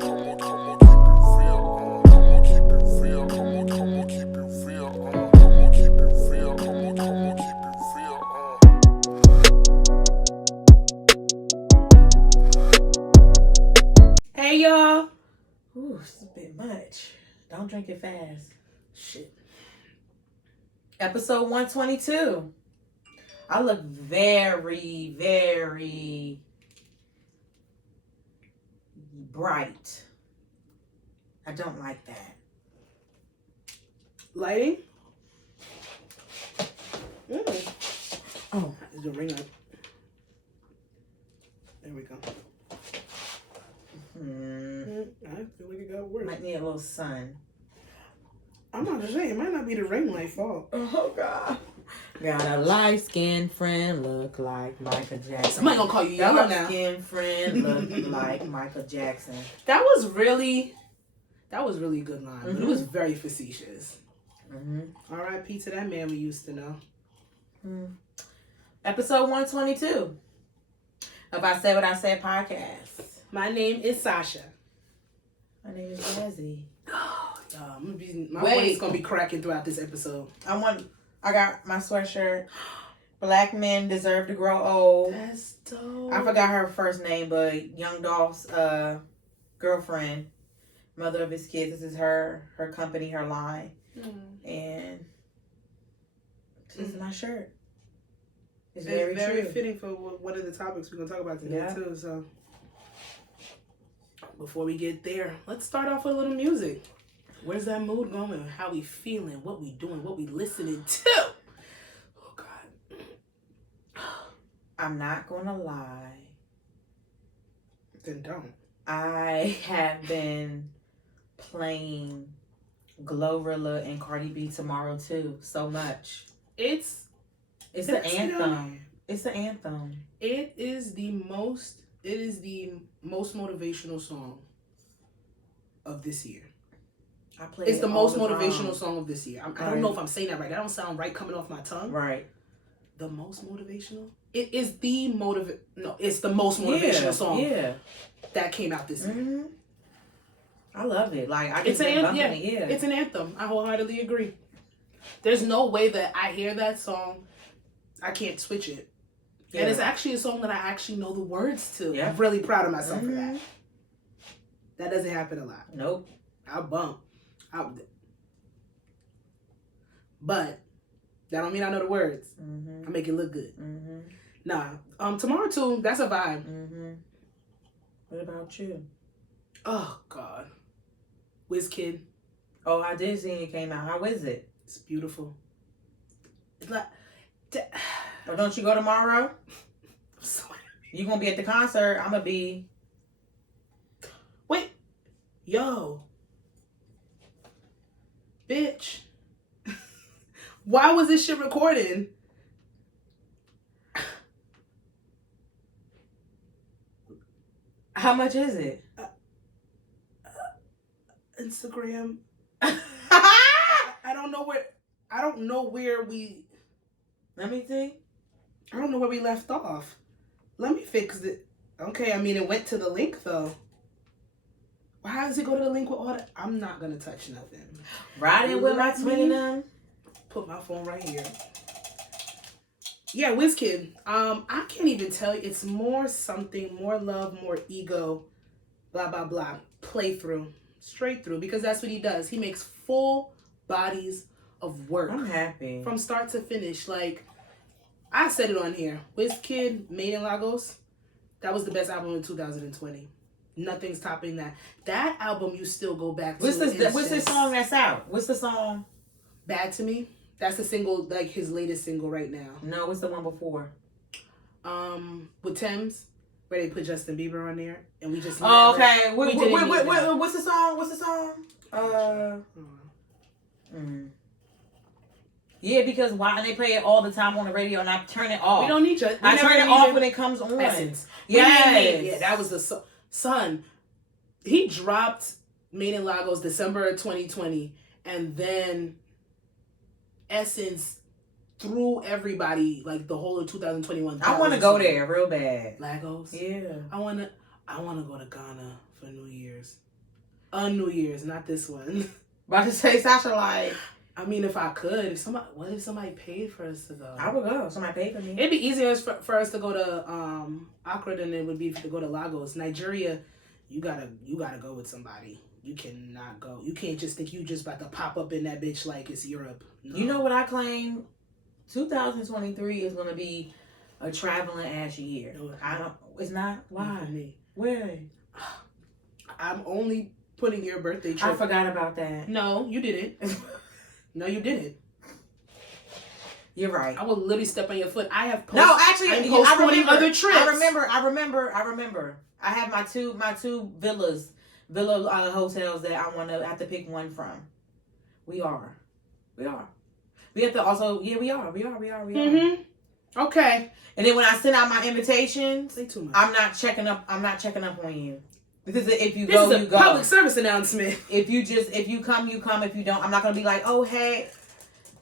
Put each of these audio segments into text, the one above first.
Hey y'all. Ooh, it's a bit much. Don't drink it fast. Shit. Episode 122. I look very, very bright. I don't like that. Lighting? Oh, Is the ring up? There we go. I feel like it got worse. might need a little sun. I'm not just saying, it might not be the ring light fault. Oh, God. Got a light-skinned friend look like Michael Jackson. Somebody gonna call you yellow now. Light-skinned friend look like Michael Jackson. That was really a good line, but it was very facetious. R.I.P. to that man we used to know. Episode 122 of I Said What I Said podcast. My name is Sasha. My name is Jazzy. My voice is gonna be cracking throughout this episode. I got my sweatshirt. Black men deserve to grow old. That's dope. I forgot her first name, but Young Dolph's girlfriend, mother of his kids. This is her company, her line, and this is my shirt. It's very true. Fitting for one of the topics we're gonna talk about today too. So before we get there, let's start off with a little music. Where's that mood going? How we feeling? What we doing? What we listening to? Oh God. I'm not gonna lie. Then don't. I have been playing Glorilla and Cardi B Tomorrow too so much. It's an anthem. It's an anthem. It is the most motivational song of this year. It's the most motivational song of this year. I don't know if I'm saying that right. That don't sound right coming off my tongue. Right. The most motivational? It's the most motivational song that came out this year. I love it. Like it's an anthem. I wholeheartedly agree. There's no way that I hear that song, I can't switch it. Yeah. And it's actually a song that I actually know the words to. Yeah. I'm really proud of myself for that. That doesn't happen a lot. Nope. I'll bump. But that don't mean I know the words. I make it look good. Nah. Tomorrow too, that's a vibe. What about you? Oh God. WizKid. Oh, I did see it came out. How is it? It's beautiful. It's like oh, don't you go tomorrow? I'm so happy. You gonna be at the concert? I'm gonna be. Wait. Yo. Bitch. Why was this shit recording? How much is it? Instagram. I don't know where we. Let me see. I don't know where we left off. Let me fix it. Okay, I mean it went to the link though. How does it go to the link with all that? I'm not gonna touch nothing. Riding with my twin them. Put my phone right here. Yeah, WizKid. I can't even tell you. It's more love, more ego, blah blah blah. Playthrough, straight through, because that's what he does. He makes full bodies of work. I'm happy from start to finish. Like I said it on here. WizKid, Made in Lagos. That was the best album in 2020. Nothing's topping that. That album you still go back to. What's this song that's out? What's the song? Bad to Me. That's the single, like his latest single right now. No, what's the one before? With Thames, where they put Justin Bieber on there, and we just. Oh, okay. What's the song? What's the song? Yeah, because why they play it all the time on the radio, and I turn it off. We don't need you. I turn it off when it comes on. Essence. Yes. Yeah, that was the son. He dropped Made in Lagos December 2020, and then Essence threw everybody like the whole of 2021. I want to go there real bad. Lagos. Yeah. I want to go to Ghana for New Year's. A New Year's, not this one. About to say, Sasha, like... I mean, if I could, what if somebody paid for us to go? I would go. Somebody paid for me. It'd be easier for us to go to Accra than it would be to go to Lagos. Nigeria, you gotta go with somebody. You cannot go. You can't just think you just about to pop up in that bitch like it's Europe. No. You know what I claim? 2023 is gonna be a traveling ass year. No, it's not. Why? Me. Where? I'm only putting your birthday trip. I forgot about that. No, you didn't. No, you didn't. You're right. I will literally step on your foot. I have No, actually, I remember other trips. I remember. I have my two villa hotels that I want to have to pick one from. We are. We have to also. Yeah, we are. Mm-hmm. Okay. And then when I send out my invitations, say too much. I'm not checking up on you. Because if you this go, is a you go. Public service announcement. If you come, you come. If you don't, I'm not gonna be like, oh hey.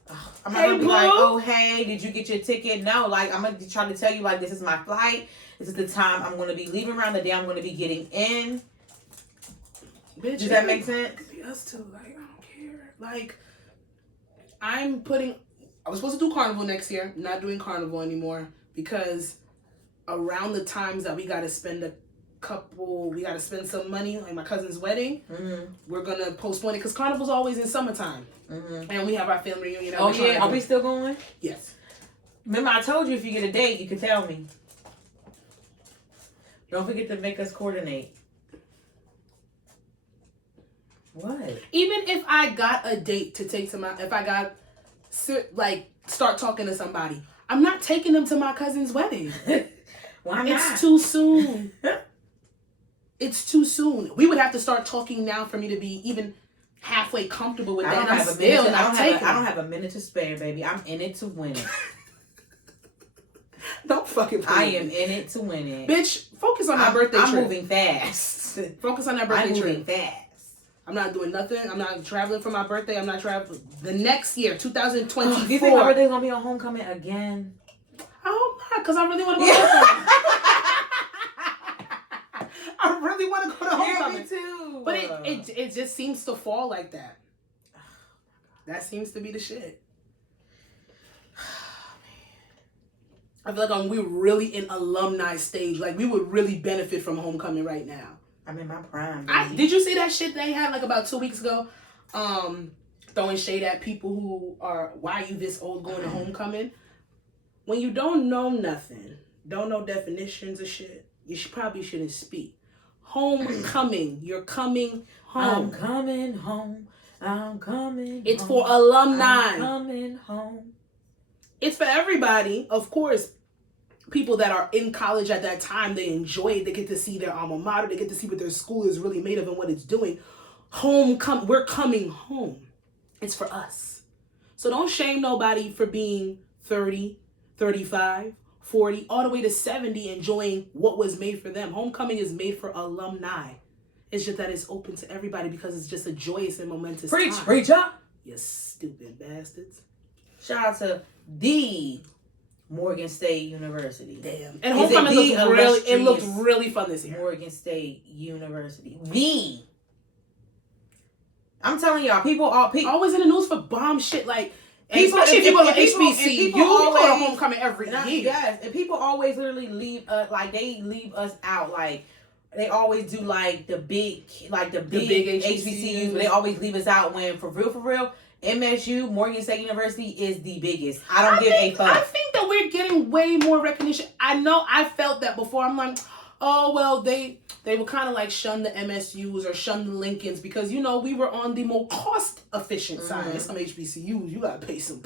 I'm not hey, gonna be boo. like, oh hey, did you get your ticket? No, like I'm gonna try to tell you like this is my flight. This is the time I'm gonna be leaving around the day I'm gonna be getting in. Bitch, does that make sense? It could be us too. Like I don't care. Like I was supposed to do Carnival next year. I'm not doing Carnival anymore because around the times that we gotta spend some money on my cousin's wedding. Mm-hmm. We're gonna postpone it because Carnival's always in summertime, and we have our family reunion. Oh yeah, are we still going? Yes. Remember, I told you if you get a date, you can tell me. Don't forget to make us coordinate. What? Even if I got a date to take to start talking to somebody, I'm not taking them to my cousin's wedding. Why not? It's too soon. It's too soon. We would have to start talking now for me to be even halfway comfortable with that. I don't have a minute to spare, baby. I'm in it to win it. Don't fucking play. I am in it to win it. Bitch, focus on that birthday trip. I'm moving fast. Focus on that birthday trip. I'm moving fast. I'm not doing nothing. I'm not traveling for my birthday. I'm not traveling. The next year, 2024. Do you think my birthday's going to be on homecoming again? I hope not, because I really want to go to homecoming. I really want to go to homecoming. Me too. But it just seems to fall like that. That seems to be the shit. I feel like we're really in alumni stage. Like, we would really benefit from homecoming right now. I'm in my prime. Did you see that shit they had like about 2 weeks ago? Throwing shade at people who are, why are you this old going to homecoming? When you don't know nothing, don't know definitions of shit, you probably shouldn't speak. Homecoming. You're coming home. I'm coming home. It's for alumni. I'm coming home. It's for everybody. Of course, people that are in college at that time, they enjoy it. They get to see their alma mater. They get to see what their school is really made of and what it's doing. We're coming home. It's for us. So don't shame nobody for being 30, 35, 40, all the way to 70, enjoying what was made for them. Homecoming is made for alumni. It's just that it's open to everybody because it's just a joyous and momentous time. Preacher! You stupid bastards. Shout out to the Morgan State University. Damn. And homecoming looked really fun this year. Morgan State University. I'm telling y'all, people always in the news for bomb shit like especially if you go to HBCU, you go to homecoming every year. Yes, and people always literally leave they leave us out. Like they always do like the big HBCUs, but they always leave us out when for real, MSU, Morgan State University is the biggest. I don't give a fuck. I think that we're getting way more recognition. I know I felt that before. I'm like, oh well, they would kind of like shun the MSUs or shun the Lincolns because we were on the more cost efficient side. Some HBCUs you gotta pay some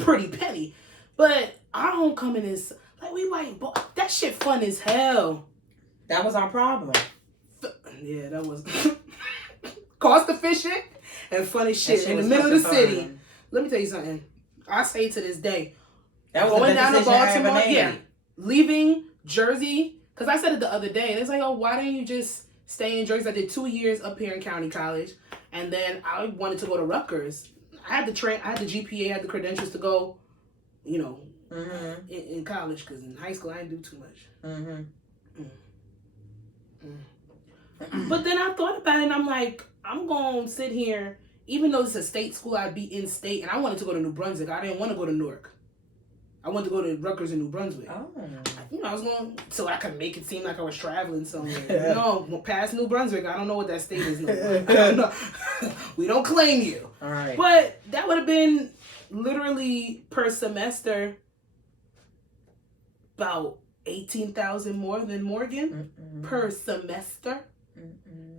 pretty penny, but our homecoming is like that shit fun as hell. That was our problem. Yeah, that was cost efficient and fun as shit in the middle of the city. Let me tell you something. I say to this day, that was going down to Baltimore, leaving Jersey. Because I said it the other day, and it's like, oh, why don't you just stay in Jersey? I did 2 years up here in County College, and then I wanted to go to Rutgers. I had the GPA, I had the credentials to go, in college, because in high school I didn't do too much. But then I thought about it and I'm like, I'm going to sit here, even though it's a state school, I'd be in state, and I wanted to go to New Brunswick. I didn't want to go to Newark. I wanted to go to Rutgers in New Brunswick. Oh. I was going so I could make it seem like I was traveling somewhere. No, past New Brunswick, I don't know what that state is. No. We don't claim you. All right. But that would have been literally per semester about $18,000 more than Morgan per semester.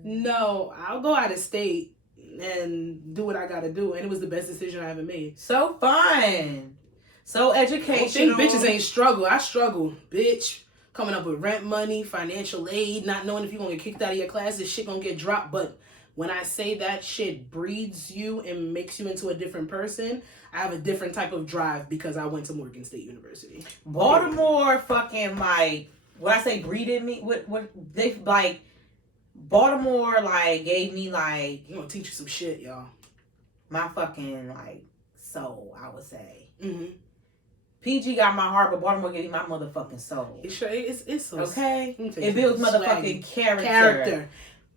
No, I'll go out of state and do what I gotta do, and it was the best decision I ever made. So fun. So educational. Think bitches ain't struggle. I struggle, bitch. Coming up with rent money, financial aid, not knowing if you're gonna get kicked out of your class, this shit gonna get dropped. But when I say that shit breeds you and makes you into a different person, I have a different type of drive because I went to Morgan State University. Baltimore fucking like, what I say breeded me? What they like, Baltimore like gave me like, you gonna teach you some shit, y'all. My fucking like soul, I would say. Mm-hmm. PG got my heart, but Baltimore gave me my motherfucking soul. It's so okay. It builds motherfucking character.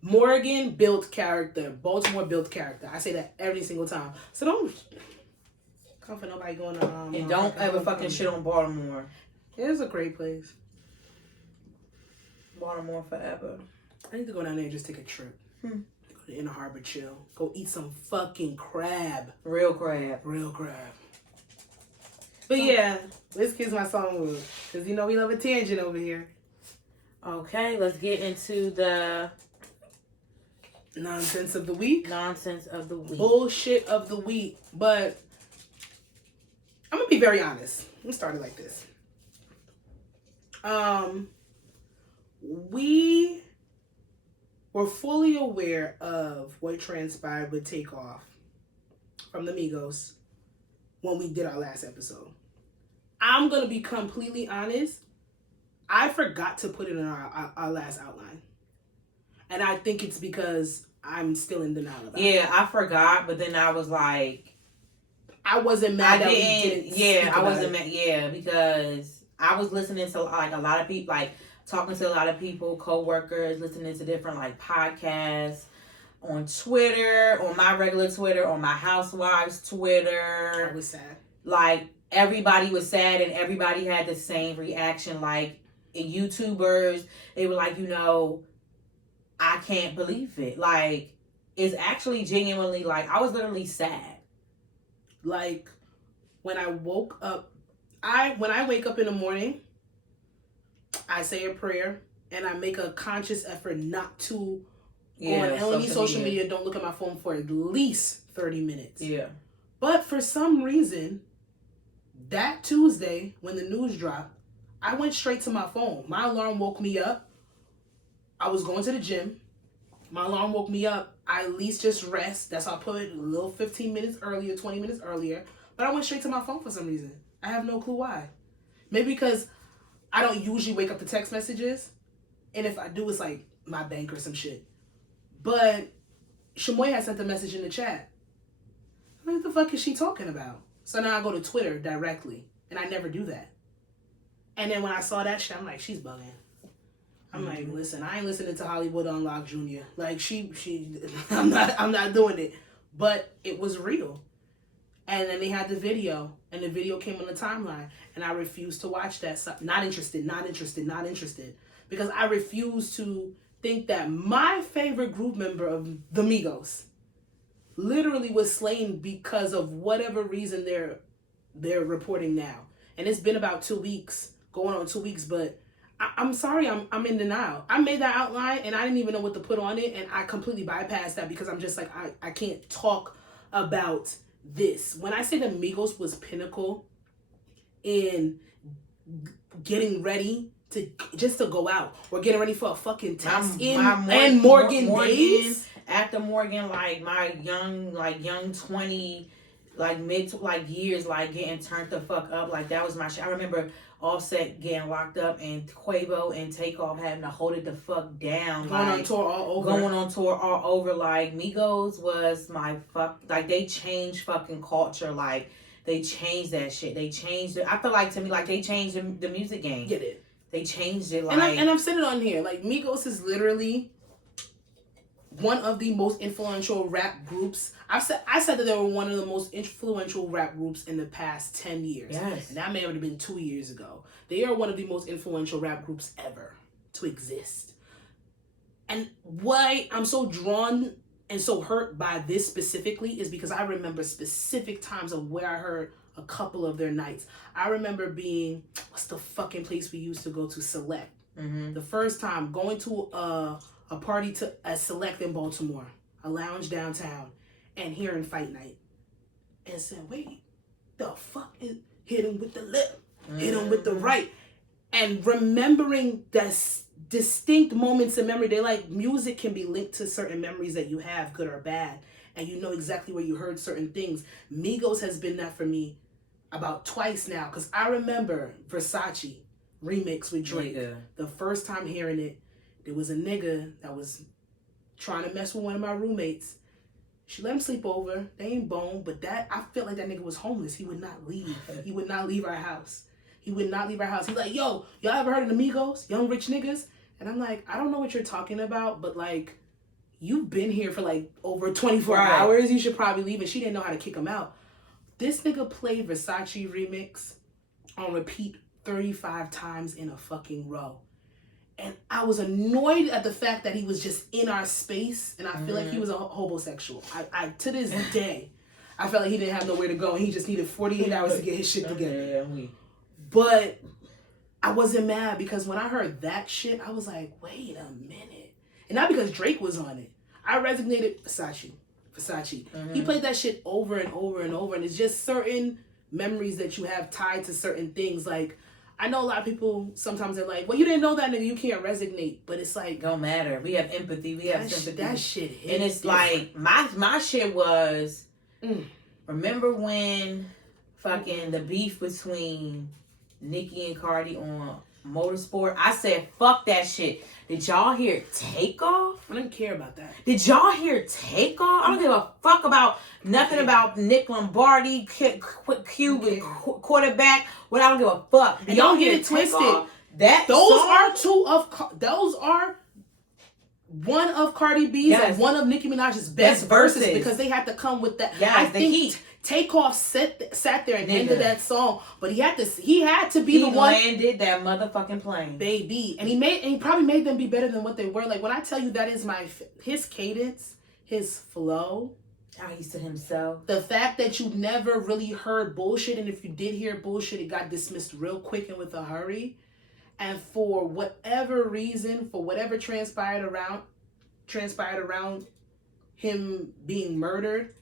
Morgan built character. Baltimore built character. I say that every single time. So don't come for nobody going to and don't ever fucking shit on Baltimore. It's a great place. Baltimore forever. I need to go down there and just take a trip. Go to Inner Harbor, chill. Go eat some fucking crab. Real crab. But yeah, let's kiss my song move. Because you know we love a tangent over here. Okay, let's get into the nonsense of the week. Bullshit of the week. But I'm going to be very honest. Let me start it like this. We were fully aware of what transpired with Takeoff from the Migos when we did our last episode. I'm going to be completely honest. I forgot to put it in our last outline. And I think it's because I'm still in denial about it. Yeah, I forgot, but then I was like... I wasn't mad that we didn't. Yeah, I wasn't mad. Yeah, because I was listening to like a lot of people, like talking to a lot of people, co-workers, listening to different like podcasts on Twitter, on my regular Twitter, on my housewives' Twitter. I was sad. Like, everybody was sad and everybody had the same reaction. Like, YouTubers, they were like, I can't believe it. Like, it's actually genuinely, like, I was literally sad. Like, when I woke up, when I wake up in the morning, I say a prayer and I make a conscious effort not to go on any social media. Don't look at my phone for at least 30 minutes. Yeah. But for some reason, that Tuesday, when the news dropped, I went straight to my phone. My alarm woke me up. I was going to the gym. My alarm woke me up. I at least just rest. That's why I put it a little 15 minutes earlier, 20 minutes earlier. But I went straight to my phone for some reason. I have no clue why. Maybe because I don't usually wake up to text messages. And if I do, it's like my bank or some shit. But Shamoy had sent a message in the chat. What the fuck is she talking about? So now I go to Twitter directly. And I never do that. And then when I saw that shit, I'm like, she's bugging. I'm like, listen, I ain't listening to Hollywood Unlocked Jr. Like, I'm not doing it. But it was real. And then they had the video. And the video came on the timeline. And I refused to watch that. Not interested. Because I refuse to think that my favorite group member of the Migos literally was slain because of whatever reason they're reporting now. And it's been about 2 weeks, going on 2 weeks, but I'm sorry, I'm in denial. I made that outline and I didn't even know what to put on it, and I completely bypassed that because I'm just like, I can't talk about this. When I say the Migos was pinnacle in getting ready to go out or getting ready for a fucking test and Morgan days. After Morgan, like my young 20, like mid years, like getting turned the fuck up. Like that was my shit. I remember Offset getting locked up and Quavo and Takeoff having to hold it the fuck down. Going on tour all over. Like Migos was my fuck. Like they changed fucking culture. Like they changed that shit. They changed it. I feel like to me like they changed the music game. Get it? They changed it. Like and I've said it on here. Like Migos is literally one of the most influential rap groups. I said that they were one of the most influential rap groups in the past 10 years. Yes. And that may have been 2 years ago. They are one of the most influential rap groups ever to exist. And why I'm so drawn and so hurt by this specifically is because I remember specific times of where I heard a couple of their nights. I remember being, what's the fucking place we used to go to? Select. Mm-hmm. The first time going to a party to a Select in Baltimore, a lounge downtown, and hearing Fight Night, and said, "Wait, the fuck is hit him with the lip, hit him with the right," and remembering that distinct moments in memory. They like music can be linked to certain memories that you have, good or bad, and you know exactly where you heard certain things. Migos has been that for me about twice now, because I remember Versace remix with Drake. Nigga. The first time hearing it, there was a nigga that was trying to mess with one of my roommates. She let him sleep over. They ain't bone, but I felt like that nigga was homeless. He would not leave. He would not leave our house. He would not leave our house. He's like, "Yo, y'all ever heard of the Migos? Young rich niggas?" And I'm like, "I don't know what you're talking about, but like, you've been here for like over 24 hours. You should probably leave." And she didn't know how to kick him out. This nigga played Versace remix on repeat 35 times in a fucking row. And I was annoyed at the fact that he was just in our space, and I feel like he was a homosexual. I to this day, I felt like he didn't have nowhere to go, and he just needed 48 hours to get his shit together. But I wasn't mad, because when I heard that shit, I was like, wait a minute. And not because Drake was on it. I resonated Versace. He played that shit over and over and over, and it's just certain memories that you have tied to certain things. Like, I know a lot of people sometimes are like, "Well, you didn't know that nigga, you can't resonate." But it's like, don't matter. We have empathy. We have sympathy. That shit hit and it's different. like my shit was. Remember when fucking the beef between Nicki and Cardi on Motorsport? I said, "Fuck that shit." Did y'all hear Takeoff? I didn't care about that. Did y'all hear Takeoff? I don't give a fuck about nothing about Nick Lombardi, Cuban quarterback. What I don't give a fuck. And don't get it twisted. Those are one of Cardi B's and one of Nicki Minaj's best verses, because they had to come with that. Yes, I think Takeoff sat there and ended that song, but he had to be the one. He landed that motherfucking plane, baby, and he probably made them be better than what they were. Like, when I tell you that is his cadence, his flow, how he's to himself. The fact that you never really heard bullshit, and if you did hear bullshit, it got dismissed real quick and with a hurry. And for whatever reason, for whatever transpired around him being murdered,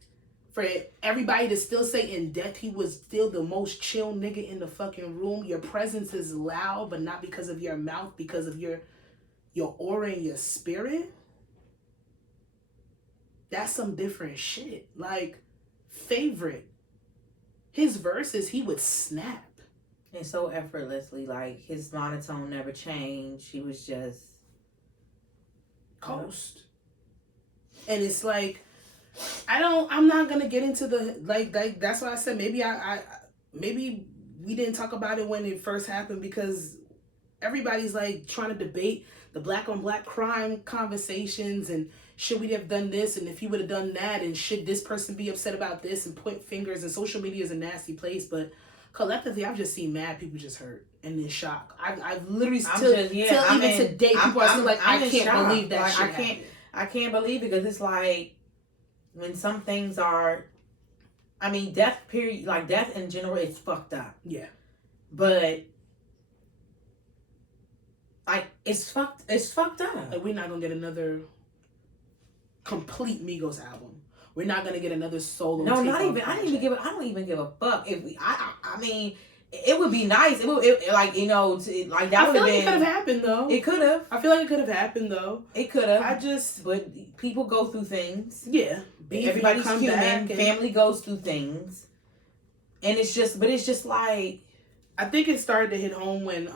for everybody to still say in death he was still the most chill nigga in the fucking room. Your presence is loud, but not because of your mouth, because of your aura and your spirit. That's some different shit. Like, Favorite, his verses, he would snap. And so effortlessly, like, his monotone never changed. He was just coast. And it's like, I'm not gonna get into the like that's why I said maybe maybe we didn't talk about it when it first happened, because everybody's like trying to debate the black on black crime conversations, and should we have done this, and if he would have done that, and should this person be upset about this, and point fingers. And social media is a nasty place, but collectively I've just seen mad people just hurt and in shock. I've literally till even today people are still like, I can't believe that shit. I can't believe it, because it's like, when some things are, I mean, death in general is fucked up. Yeah. But like, it's fucked up. Like, we're not gonna get another complete Migos album. We're not gonna get another solo. No, not even. I don't even give a fuck. If I mean, it would be nice. It like, you know, like that would have been. I feel like it could have happened though. It could have. I feel like it could have happened though. It could have. But people go through things. Yeah. Everybody's human. Family goes through things, and it's just like, I think it started to hit home when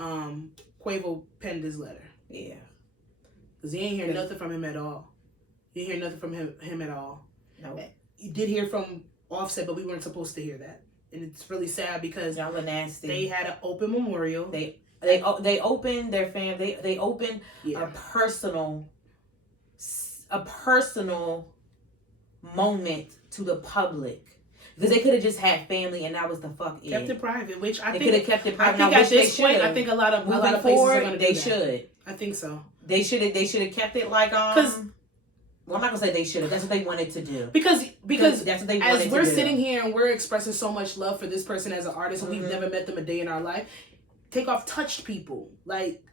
Quavo penned his letter. Yeah. Because you ain't hear nothing from him at all. You didn't hear nothing from him at all. No. You did hear from Offset, but we weren't supposed to hear that. And it's really sad, because y'all are nasty. They had an open memorial. They opened their family. They opened a personal a personal moment to the public. Because they could have just had family and that was the fuck kept it private, which I think could have kept it private. I think at this point, I think a lot of places are going to do that. They should. I think so. They should have kept it like well, I'm not gonna say they should have. That's what they wanted to do. Because that's what they wanted to do. As we're sitting here and we're expressing so much love for this person as an artist, and we've never met them a day in our life. Takeoff touched people. Like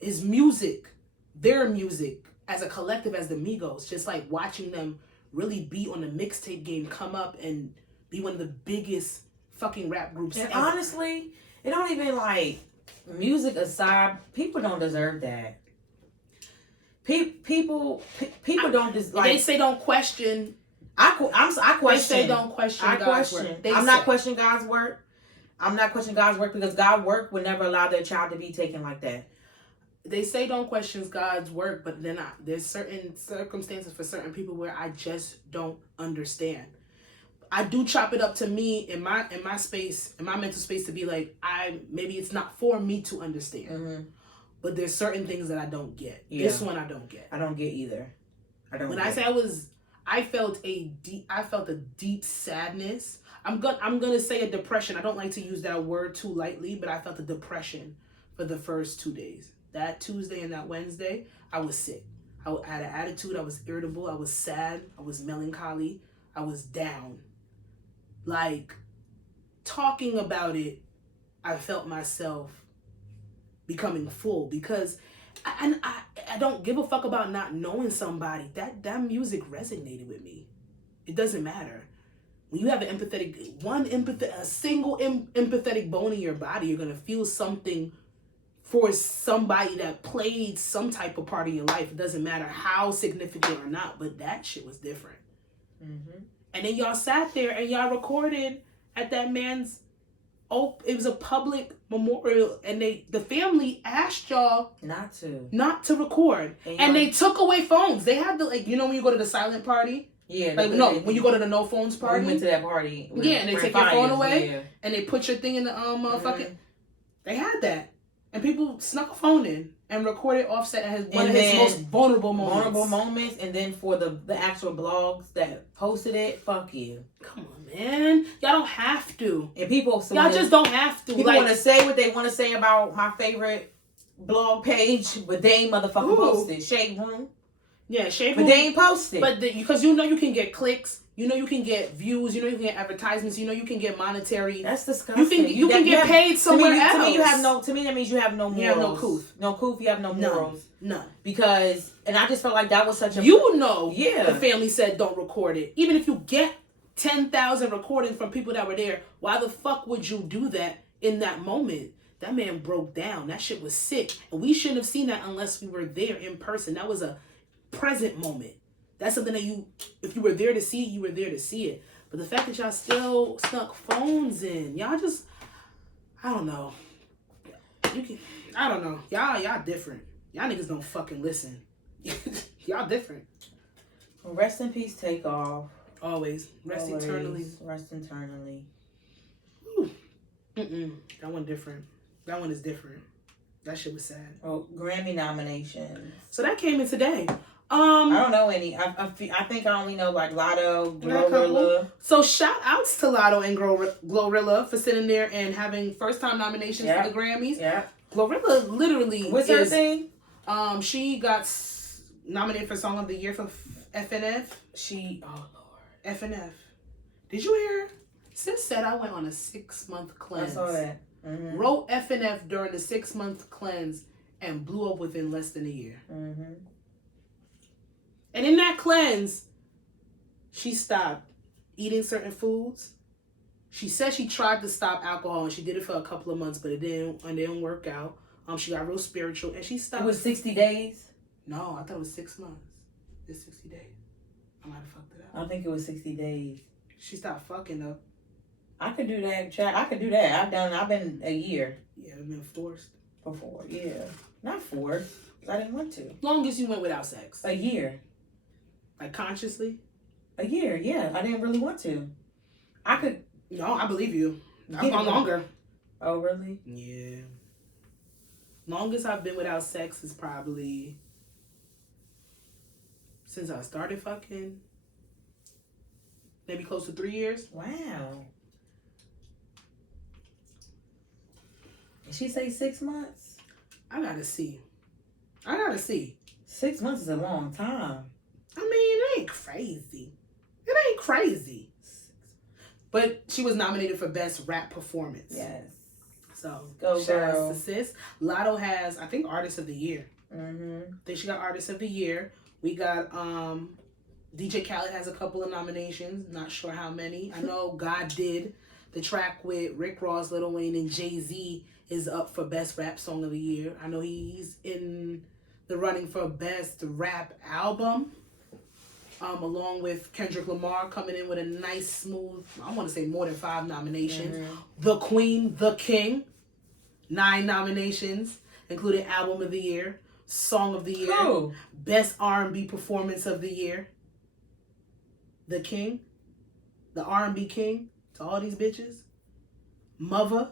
his music, their music, as a collective, as the Migos, just like watching them really be on the mixtape game, come up and be one of the biggest fucking rap groups. And ever. Honestly, it don't even like music aside. People don't deserve that. People don't just like. They say don't question. I question. They say don't question. God's work. I'm not questioning God's work. I'm not questioning God's work because God's work would never allow their child to be taken like that. They say don't question God's work, but then there's certain circumstances for certain people where I just don't understand. I do chop it up to me in my space, in my mental space, to be like, maybe it's not for me to understand. Mm-hmm. But there's certain things that I don't get. Yeah. This one I don't get. I don't get either. I felt a deep sadness. I'm gonna say a depression. I don't like to use that word too lightly, but I felt a depression for the first 2 days. That Tuesday and that Wednesday, I was sick. I had an attitude. I was irritable. I was sad. I was melancholy. I was down. Like, talking about it, I felt myself becoming full because I don't give a fuck about not knowing somebody. That music resonated with me. It doesn't matter. When you have a single empathetic bone in your body, you're going to feel something for somebody that played some type of part in your life. It doesn't matter how significant or not, but that shit was different. Mm-hmm. And then y'all sat there and y'all recorded at that man's, it was a public memorial, and the family asked y'all not to record. And they took away phones. They had when you go to the silent party. Yeah. When you go to the no phones party. We went to that party. Yeah, and they take your phone away, and they put your thing in the motherfucking. They had that. And people snuck a phone in and recorded Offset at one of his most vulnerable moments. And then for the actual blogs that posted it, fuck you. Come on, man. Y'all don't have to. And y'all just don't have to. People want to say what they want to say about my favorite blog page, but they ain't motherfucking posted. Shade Room. Yeah, Shade Room. But they ain't posted. But because you can get clicks. You can get views. You can get advertisements. You can get monetary. That's disgusting. You can get paid somewhere else. To me, that means you have no morals. You have no coof. No coof. You have no morals. None. Because, and I just felt like that was such a... The family said don't record it. Even if you get 10,000 recordings from people that were there, why the fuck would you do that in that moment? That man broke down. That shit was sick. And we shouldn't have seen that unless we were there in person. That was a present moment. That's something that if you were there to see it, you were there to see it. But the fact that y'all still snuck phones in, y'all just, I don't know. I don't know. Y'all different. Y'all niggas don't fucking listen. Y'all different. Rest in peace, Takeoff. Always. Rest eternally. Rest eternally. That one different. That one is different. That shit was sad. Oh, Grammy nominations. So that came in today. I don't know any. I think I only know like Lotto, Glorilla. So shout outs to Lotto and Glorilla for sitting there and having first time nominations for the Grammys. Yeah. Glorilla literally. What's her thing? She got nominated for Song of the Year for FNF. FNF. Did you hear? Sis said I went on a 6-month cleanse. I saw that. Mm-hmm. Wrote FNF during the 6-month cleanse and blew up within less than a year. Mm-hmm. And in that cleanse, she stopped eating certain foods. She said she tried to stop alcohol and she did it for a couple of months, but it didn't work out. She got real spiritual and she stopped. It was 60 days? No, I thought it was 6 months. It's 60 days. I might have fucked it up. I think it was 60 days. She stopped fucking up. I could do that, Chad. I could do that. I've been a year. Yeah, I've been forced. Before, yeah. Not forced. I didn't want to. Longest you went without sex? A year. Like consciously? A year, yeah. I didn't really want to. I could. No, I believe you. I've gone longer. Oh, really? Yeah. Longest I've been without sex is probably since I started fucking. Maybe close to 3 years. Wow. Did she say 6 months? I gotta see. 6 months is a long time. I mean, it ain't crazy. But she was nominated for Best Rap Performance. Yes. So, go girl. Narcissist. Lotto has, I think, Artist of the Year. Mm-hmm. I think she got Artist of the Year. We got, DJ Khaled has a couple of nominations. Not sure how many. I know God Did. The track with Rick Ross, Lil Wayne, and Jay-Z is up for Best Rap Song of the Year. I know he's in the running for Best Rap Album. Along with Kendrick Lamar coming in with a nice, smooth, I want to say more than 5 nominations. Mm-hmm. The Queen, The King, 9 nominations, including Album of the Year, Song of the Year, Who? Best R&B Performance of the Year. The King, the R&B King, to all these bitches. Mother.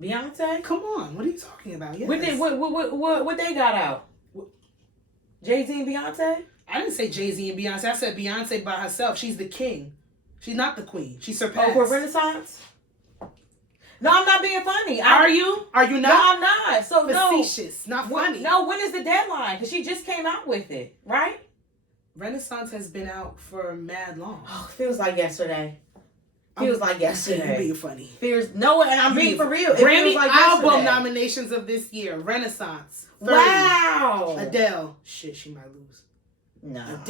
Beyonce? Come on, what are you talking about? Yes. What they got out? Jay-Z and Beyonce? I didn't say Jay-Z and Beyonce. I said Beyonce by herself. She's the king. She's not the queen. She surpassed. Oh, for Renaissance? No, I'm not being funny. Are you? Are you not? No, I'm not. So facetious, not funny. When is the deadline? Because she just came out with it, right? Renaissance has been out for mad long. Oh, feels like yesterday. Feels like yesterday. You're being funny. No, and I'm being for real. Grammy album nominations of this year. Renaissance. 30. Wow. Adele. Shit, she might lose. No.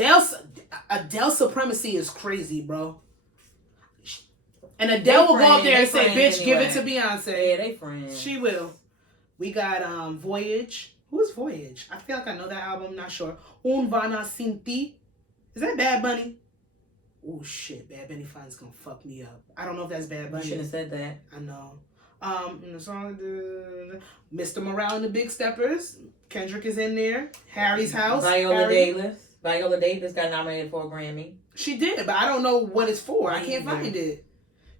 Adele supremacy is crazy, bro. And Adele will go up there and say, bitch, give it to Beyonce. Yeah, they friends. She will. We got Voyage. Who is Voyage? I feel like I know that album. Not sure. Un Vana Sinti. Is that Bad Bunny? Oh, shit. Bad Bunny Fine's gonna fuck me up. I don't know if that's Bad Bunny. You shouldn't have said that. I know. The song, Mr. Morale and the Big Steppers. Kendrick is in there. Harry's House. Viola Davis got nominated for a Grammy. She did, but I don't know what it's for. I can't find it.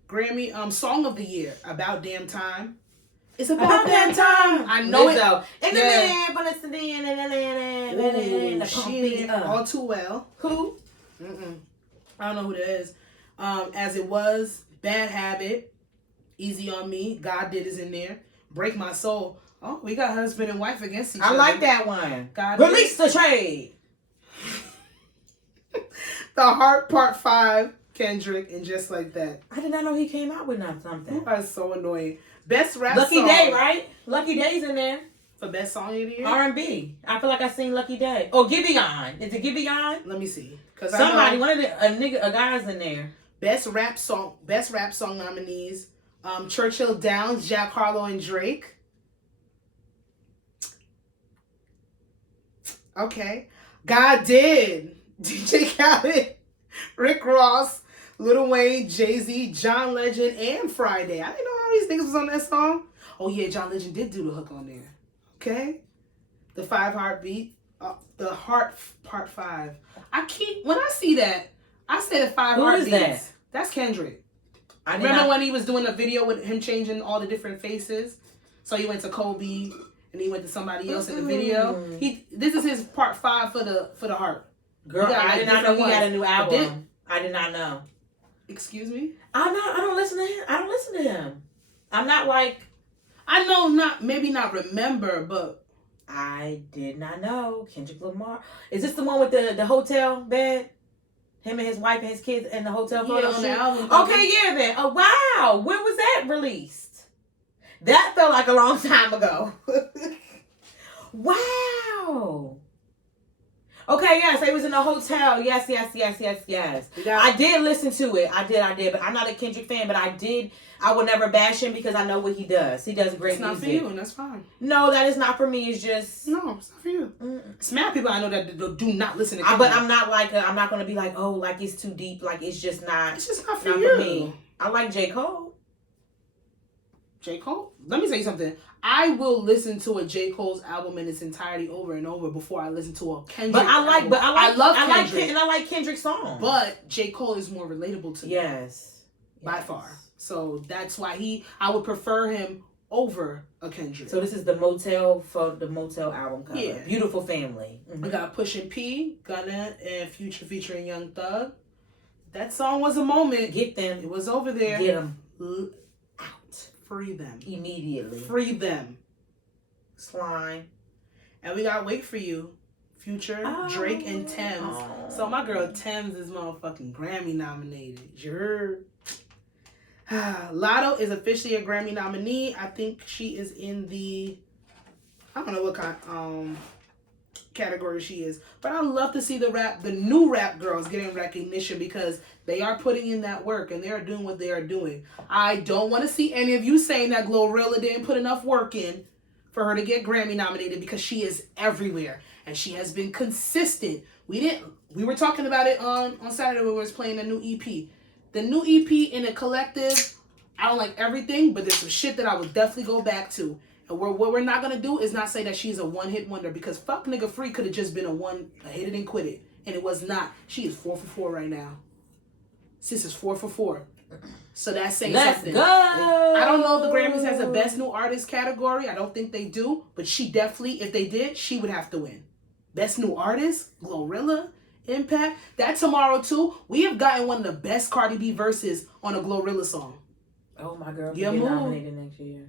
Grammy Song of the Year, About Damn Time. It's about damn time. I know Lizzo. She all too well. Who? I don't know who that is. As It Was, Bad Habit, Easy on Me, God Did is in there. Break My Soul. Oh, we got husband and wife against each other. I like that one. God Release the trade. The Heart Part 5, Kendrick, and Just Like That. I did not know he came out with something. You are so annoying. Best rap Lucky song. Day, right? Lucky Day's in there. For best song of the year? R&B. I feel like I seen Lucky Day. Oh, Giveon. Is it Giveon? Let me see. Somebody, a guy's in there. Best rap song nominees. Churchill Downs, Jack Harlow, and Drake. Okay. God Did. DJ Khaled, Rick Ross, Lil Wayne, Jay-Z, John Legend, and Friday. I didn't know all these niggas was on that song. Oh yeah, John Legend did do the hook on there. Okay. The 5 Heartbeat. The Heart Part 5. When I see that, I say the 5 Heartbeats. Who is that? That's Kendrick. Remember when he was doing a video with him changing all the different faces? So he went to Kobe and he went to somebody else in the video. This is his Part 5 for the Heart. Girl, I did not know he had a new album. I did not know. Excuse me? I don't listen to him. I don't listen to him. I'm not like... I know maybe not remember, but... I did not know. Kendrick Lamar. Is this the one with the hotel bed? Him and his wife and his kids in the hotel photo shoot? The album. Okay, yeah then. Oh, wow. When was that released? That felt like a long time ago. Wow. Okay, yes, they was in a hotel. Yes. I did listen to it. I did. But I'm not a Kendrick fan, but I would never bash him because I know what he does. He does great music. It's not for you, and that's fine. No, that is not for me. It's just... No, it's not for you. It's mad people I know that do not listen to Kendrick. But I'm not like... I'm not going to be like, oh, like it's too deep. Like, it's just not... It's just not for you. For me. I like J. Cole. J. Cole? Let me tell you something. I will listen to a J. Cole's album in its entirety over and over before I listen to a Kendrick album. I love Kendrick. And I like Kendrick's song. But J. Cole is more relatable to me. Yes. By far. So that's why I would prefer him over a Kendrick. So this is the Motel album cover. Yeah. Beautiful Family. Mm-hmm. We got Pushin P, Gunna, and Future featuring Young Thug. That song was a moment. Get them. It was over there. Get them. Out. Free them. Immediately. Free them. Slime. And we got Wait For You. Future, Drake, and Thames. Oh. So my girl Thames is motherfucking Grammy nominated. Lotto is officially a Grammy nominee. I think she is in the, I don't know what kind category she is, but I love to see the new rap girls getting recognition because they are putting in that work and they are doing what they are doing. I don't want to see any of you saying that Glorilla didn't put enough work in for her to get Grammy nominated because she is everywhere and she has been consistent. We were talking about it on Saturday when we was playing a new EP. The new EP in a collective, I don't like everything, but there's some shit that I would definitely go back to. And what we're not going to do is not say that she's a one-hit wonder because Fuck Nigga Free could have just been a hit it and quit it. And it was not. She is 4 for 4 right now. Sis is 4 for 4. So that's saying something. Let's go! I don't know if the Grammys has a Best New Artist category. I don't think they do. But she definitely, if they did, she would have to win. Best New Artist, Glorilla, Impact. That tomorrow too, we have gotten one of the best Cardi B verses on a Glorilla song. Oh my girl, Yo get Muhf. nominated next year.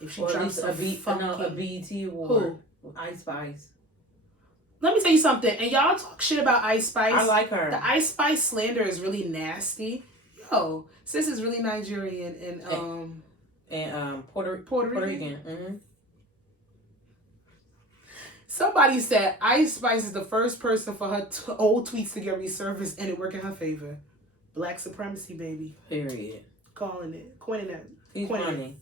If she drops a BET award. Who? Ice Spice. Let me tell you something, and y'all talk shit about Ice Spice. I like her. The Ice Spice slander is really nasty. Yo, sis is really Nigerian and Puerto Rican. Mm-hmm. Somebody said Ice Spice is the first person for her old tweets to get resurfaced and it work in her favor. Black supremacy, baby. Period. Calling it. Coining it. She's funny.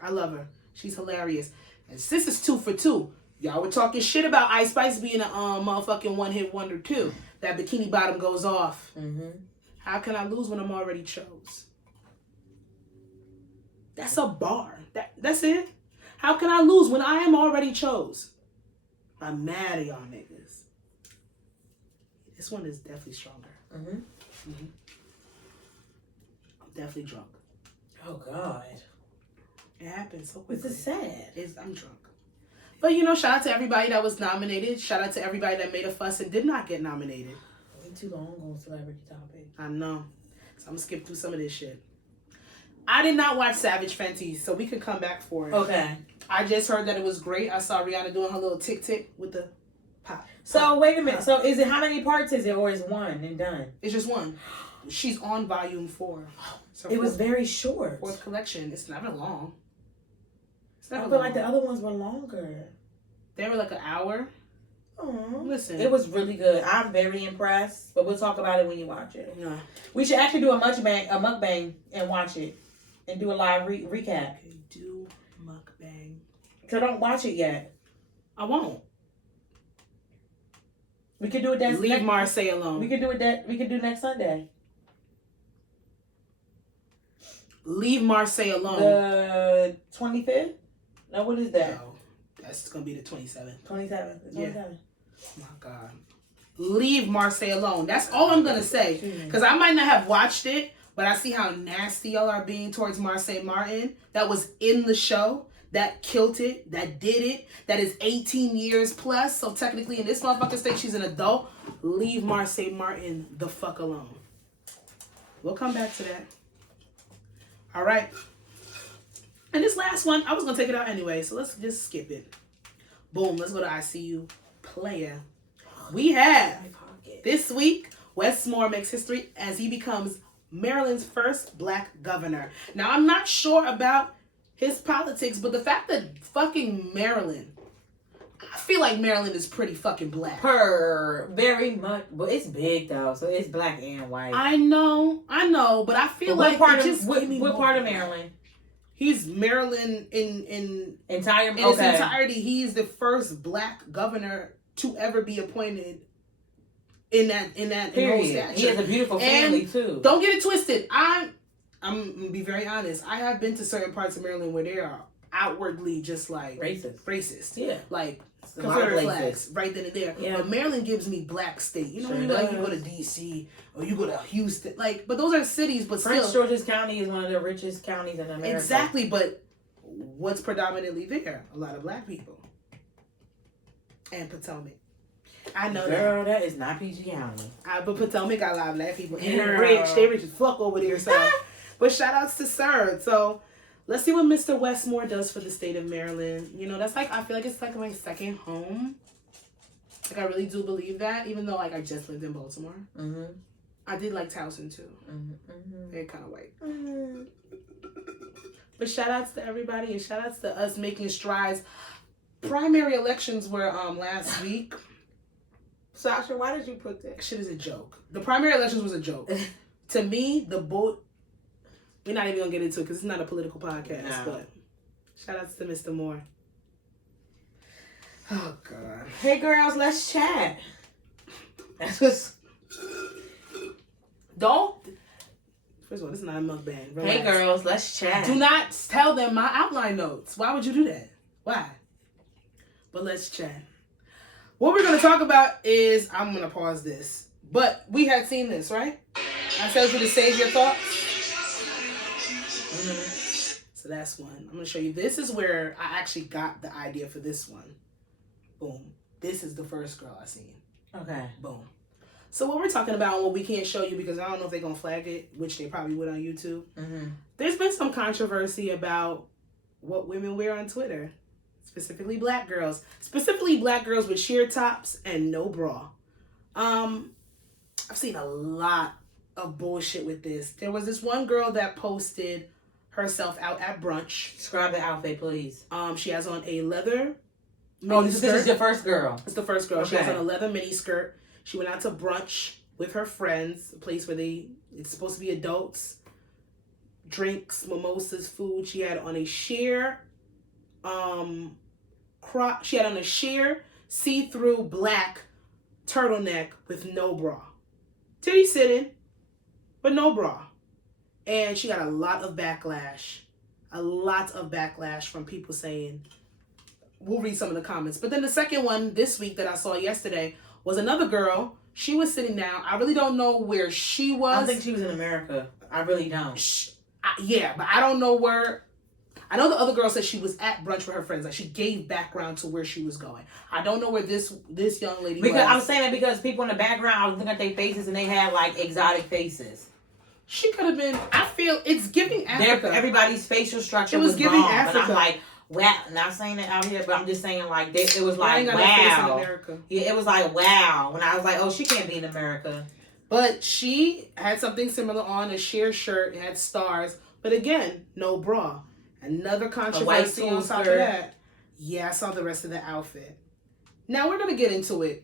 I love her. She's hilarious. And sis is 2 for 2. Y'all were talking shit about Ice Spice being a motherfucking one-hit wonder too. That Bikini Bottom goes off. Mm-hmm. How can I lose when I'm already chose? That's a bar. That's it. How can I lose when I am already chose? I'm mad at y'all niggas. This one is definitely stronger. Mm-hmm. Mm-hmm. I'm definitely drunk. Oh, God. It happened so quickly. This is sad. I'm drunk. But, shout out to everybody that was nominated. Shout out to everybody that made a fuss and did not get nominated. Way too long on celebrity topic. I know. So I'm going to skip through some of this shit. I did not watch Savage Fenty, so we could come back for it. Okay. I just heard that it was great. I saw Rihanna doing her little tick-tick with the pop. So, wait a minute. So, is it how many parts is it, or is one and done? It's just one. She's on volume 4. So it was very short. 4th collection. It's never long. It's never I feel long. like the other ones were longer. They were like an hour. Oh, listen. It was really good. I'm very impressed, but we'll talk about it when you watch it. Yeah. We should actually do a mukbang and watch it and do a live recap. Okay, do mukbang. So don't watch it yet. I won't. We could do it Leave Marseille alone. We could do it we could do next Sunday. Leave Marseille alone. The 25th? No, what is that? No, that's gonna be the 27th. 27th. Yeah. Oh my God. Leave Marseille alone. That's all I'm gonna say. Because I might not have watched it, but I see how nasty y'all are being towards Marseille Martin. That was in the show. That killed it. That did it. That is 18 years plus. So technically in this motherfucker state, she's an adult. Leave Marseille Martin the fuck alone. We'll come back to that. All right. And this last one, I was going to take it out anyway. So let's just skip it. Boom. Let's go to I See You Player. We have this week, Westmore makes history as he becomes Maryland's first black governor. Now, I'm not sure about his politics, but the fact that fucking Maryland, I feel like Maryland is pretty fucking black. Very much, but it's big though, so it's black and white. I know, but I feel like what part of Maryland? He's Maryland in its entirety. He's the first black governor to ever be appointed in that Period. He has a beautiful family too. Don't get it twisted. I'm gonna be very honest. I have been to certain parts of Maryland where they are outwardly just like racist. Yeah, like Confederate flags right then and there. Yeah. But Maryland gives me black state. You know, Sure you go to DC or you go to Houston, but those are cities. But Prince still, George's County is one of the richest counties in America. Exactly, but what's predominantly there? A lot of black people. And Potomac. I know girl, that is not PG County. But Potomac got a lot of black people. And they're rich. They rich as fuck over there. So, but shout outs to Sir. So let's see what Mr. Westmore does for the state of Maryland. You know, that's like, I feel like it's like my second home. Like, I really do believe that, even though, like, I just lived in Baltimore. Mm-hmm. I did like Towson, too. Mm-hmm. They're kind of white. Mm-hmm. But shout outs to everybody, and shout outs to us making strides. Primary elections were last week. Sasha, why did you put that? Shit is a joke. The primary elections was a joke. To me, the vote... We're not even going to get into it because it's not a political podcast. No. But shout outs to Mr. Moore. Oh, God. Hey, girls, let's chat. That's what's... Don't... First of all, this is not a mukbang. Relax. Hey, girls, let's chat. Do not tell them my outline notes. Why would you do that? Why? But let's chat. What we're going to talk about is... I'm going to pause this. But we had seen this, right? I said you to save your thoughts. Mm-hmm. So that's one. I'm going to show you. This is where I actually got the idea for this one. Boom. This is the first girl I seen. Okay. Boom. So what we're talking about, what we can't show you because I don't know if they're going to flag it, which they probably would on YouTube. Mm-hmm. There's been some controversy about what women wear on Twitter. Specifically black girls. Specifically black girls with sheer tops and no bra. I've seen a lot of bullshit with this. There was this one girl that posted herself out at brunch. Describe the outfit, please. She has on a leather... This is your first girl. It's the first girl. Okay. She has on a leather mini skirt. She went out to brunch with her friends, a place where it's supposed to be adults, drinks, mimosas, food. She had on a sheer she had on a sheer see-through black turtleneck with no bra. Titty sitting, but no bra. And she got a lot of backlash. A lot of backlash from people saying... We'll read some of the comments. But then the second one this week that I saw yesterday was another girl. She was sitting down. I really don't know where she was. I don't think she was in America. I really don't. Yeah, but I don't know where. I know the other girl said she was at brunch with her friends. Like, she gave background to where she was going. I don't know where this young lady was. I'm saying that because people in the background, I was looking at their faces and they had, like, exotic faces. She could have been... I feel it's giving Africa. Everybody's facial structure was giving wrong, Africa. But I'm like... Wow, not saying that out here, but I'm just saying like it was like wow. Yeah, it was like wow. When I was like, oh, she can't be in America. But she had something similar on, a sheer shirt, it had stars, but again, no bra. Another controversy on top of that. Yeah, I saw the rest of the outfit. Now we're gonna get into it.